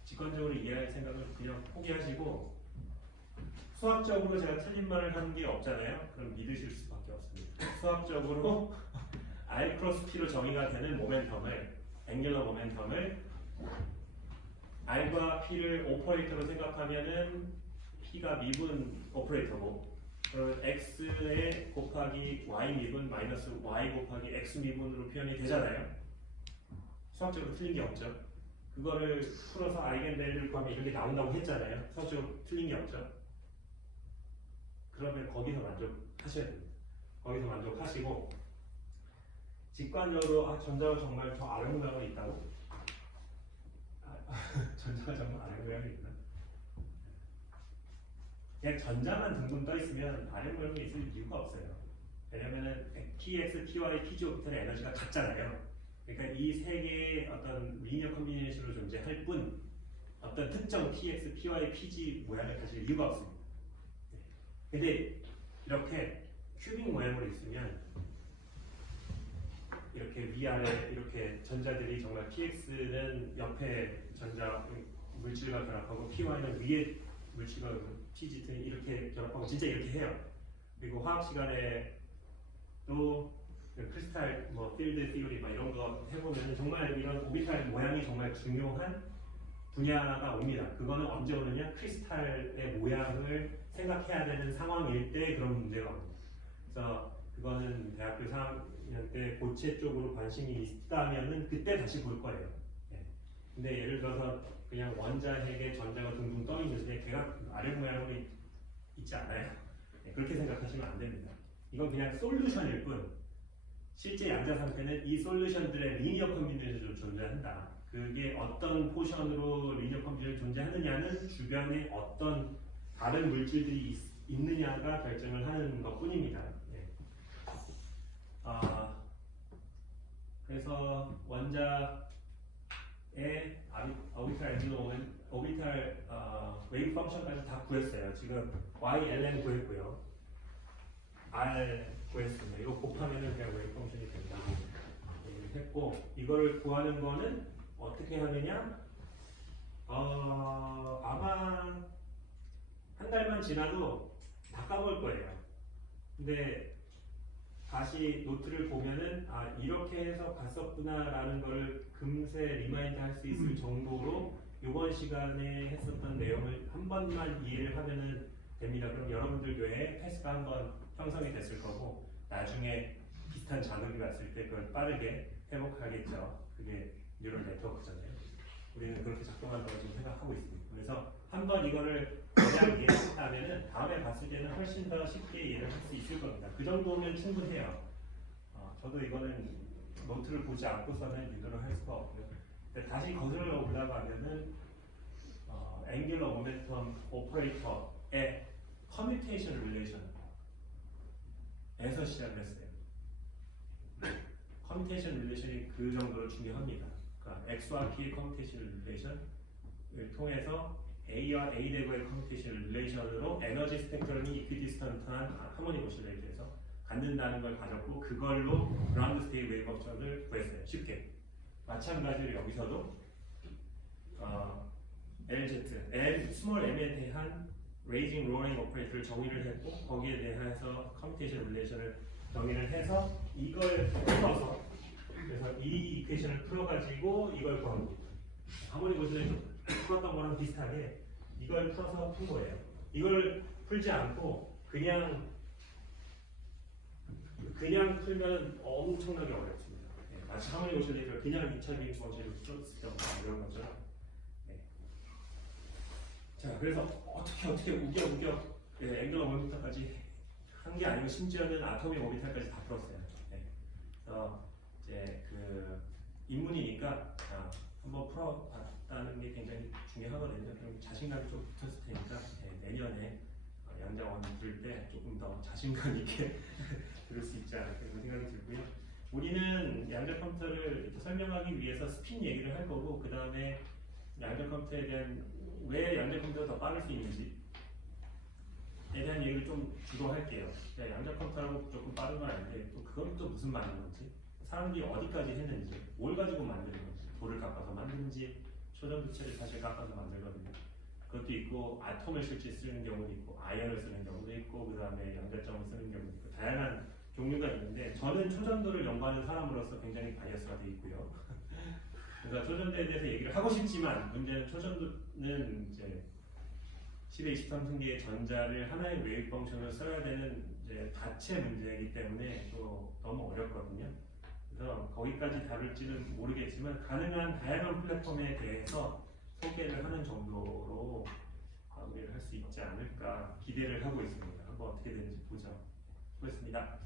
직관적으로 이해할 생각을 그냥 포기하시고 수학적으로 제가 틀린 말을 하는 게 없잖아요. 그럼 믿으실 수밖에 없습니다. 수학적으로 R 크로스 P로 정의가 되는 모멘텀을 앵귤러 모멘텀을 R과 P를 오퍼레이터로 생각하면은 P가 미분 오퍼레이터고 그러면 X에 곱하기 Y 미분 마이너스 Y 곱하기 X 미분으로 표현이 되잖아요. 수학적으로 틀린 게 없죠. 그거를 풀어서 아이겐밸류를 구하면 이렇게 나온다고 했잖아요. 수학적으로 틀린 게 없죠. 그러면 거기서 만족하셔야 됩니다. 거기서 만족하시고 직관적으로 전자가 정말 저 아래 모양이 있다고? 전자가 정말 아래 모양이 있나? 그냥 전자만 둥둥 떠 있으면 아래 모양이 있을 이유가 없어요. 왜냐면은 TX, TY, TG 오비탈의 에너지가 같잖아요. 그러니까 이 세 개의 어떤 리니어 컨비네이션으로 존재할 뿐 어떤 특정 TX, TY, PG 모양을 가질 이유가 없습니다. 근데 이렇게 큐빅 모양으로 있으면 이렇게 위아래 이렇게 전자들이 정말 PX는 옆에 전자 물질과 결합하고 PY는 위에 물질과 PG는 이렇게 결합하고 진짜 이렇게 해요. 그리고 화학 시간에 또 크리스탈 뭐 필드 티오리 막 이런 거 해보면 정말 이런 오비탈 모양이 정말 중요한 분야가 옵니다. 그거는 언제 오느냐? 크리스탈의 모양을 생각해야 되는 상황일 때 그런 문제가 옵니다. 그래서 그거는 대학교 3학년 때 고체 쪽으로 관심이 있다면은 그때 다시 볼 거예요. 근데 예를 들어서 그냥 원자핵에 전자가 둥둥 떠 있는 데 걔가 아래 모양으로 있지 않아요. 그렇게 생각하시면 안 됩니다. 이건 그냥 솔루션일 뿐 실제 양자 상태는 이 솔루션들의 리니어 컨비네이션으로 존재한다. 그게 어떤 포션으로 리니어 컨비네이션이 존재하느냐는 주변에 어떤 다른 물질들이 있느냐가 결정을 하는 것 뿐입니다. 그래서 원자의 오비탈 앵귤러 오비탈 웨이브 펑션까지 다 구했어요. 지금 YLN 구했고요. R 구했습니다. 이거 곱하면은 그냥 웨이브 펑션이 된다고 했고 이거를 구하는 거는 어떻게 하느냐? 아마 한 달만 지나도 다 까먹을 거예요. 근데 다시 노트를 보면은 이렇게 해서 갔었구나라는 거를 금세 리마인드 할 수 있을 정도로 이번 시간에 했었던 내용을 한 번만 이해를 하면은 됩니다. 그럼 여러분들 뇌에 패스가 한번 형성이 됐을 거고 나중에 비슷한 자극이 왔을 때 그걸 빠르게 회복하겠죠. 그게 뉴럴 네트워크잖아요. 우리는 그렇게 작동한다고 지금 생각하고 있습니다. 그래서 한번 이거를 그냥 이해했다면은 다음에 봤을 때는 훨씬 더 쉽게 이해를 할 수 있을 겁니다. 그 정도면 충분해요. 저도 이거는 노트를 보지 않고서는 유도를 할 수가 없고요. 다시 거슬러 올라가면은 앵귤러 모멘텀 오퍼레이터의 커뮤테이션 릴레이션에서 시작을 했어요. 커뮤테이션 릴레이션이 그 정도로 중요합니다. 그러니까 X와 P의 커뮤테이션 릴레이션을 통해서 A와 A 대구의 커뮤테이션 릴레이션으로 에너지 스펙트럼이 이퀴디스턴트한 하모닉 오실레이터에서 갖는다는 걸 가졌고 그걸로 그라운드 스테이 웨이브 펑션을 구했어요. 쉽게. 마찬가지로 여기서도 LZ, M, 스몰 m에 대한 raising, lowering operator를 정의를 했고 거기에 대해서 commutation relation을 정의를 해서 이걸 풀어서 그래서 이 이퀘이션을 풀어가지고 이걸 구한 겁니다. 하모닉 오실레이션 풀었던 거랑 비슷하게 이걸 풀어서 푼 거예요. 이걸 풀지 않고 그냥 풀면 엄청나게 어렵습니다. 네, 마치 하모닉 오실레이션을 그냥 2차 유인 방식으로 풀었을 경우 이런 것처럼. 네. 자, 그래서 어떻게 우겨 예, 앵글러 모멘텀까지 한 게 아니고 심지어는 아토믹 오비탈까지 다 풀었어요. 네. 그래서 이제 그 입문이니까 한번 풀어봤다는 게 굉장히 중요하거든요. 그럼 자신감이 좀 붙었을 테니까 내년에 양자원 들을 때 조금 더 자신감 있게 들을 수 있지 않을까 그런 생각이 들고요. 우리는 양자 컴퓨터를 이렇게 설명하기 위해서 스핀 얘기를 할 거고 그 다음에 양자 컴퓨터에 대한 왜 양자 컴퓨터가 더 빠를 수 있는지에 대한 얘기를 좀 주로 할게요. 양자 컴퓨터라고 조금 빠른 건 아닌데 또 그건 또 무슨 말인 건지 사람들이 어디까지 했는지 뭘 가지고 만드는 건지 돌을 깎아서 만드는지 초전도체를 사실 깎아서 만들거든요. 그것도 있고 아톰을 실제 쓰는 경우도 있고 아연을 쓰는 경우도 있고 그 다음에 양자점을 쓰는 경우도 있고 다양한 종류가 있는데 저는 초전도를 연구하는 사람으로서 굉장히 바이어스가 돼 있고요. 그래서 초전도에 대해서 얘기를 하고 싶지만 문제는 초전도는 이제 10의 23승계의 전자를 하나의 웨이브 펑션으로 써야 되는 이제 다체 문제이기 때문에 또 너무 어렵거든요. 그래서 거기까지 다룰지는 모르겠지만 가능한 다양한 플랫폼에 대해서 소개를 하는 정도로 마무리를 할 수 있지 않을까 기대를 하고 있습니다. 한번 어떻게 되는지 보죠. 수고했습니다.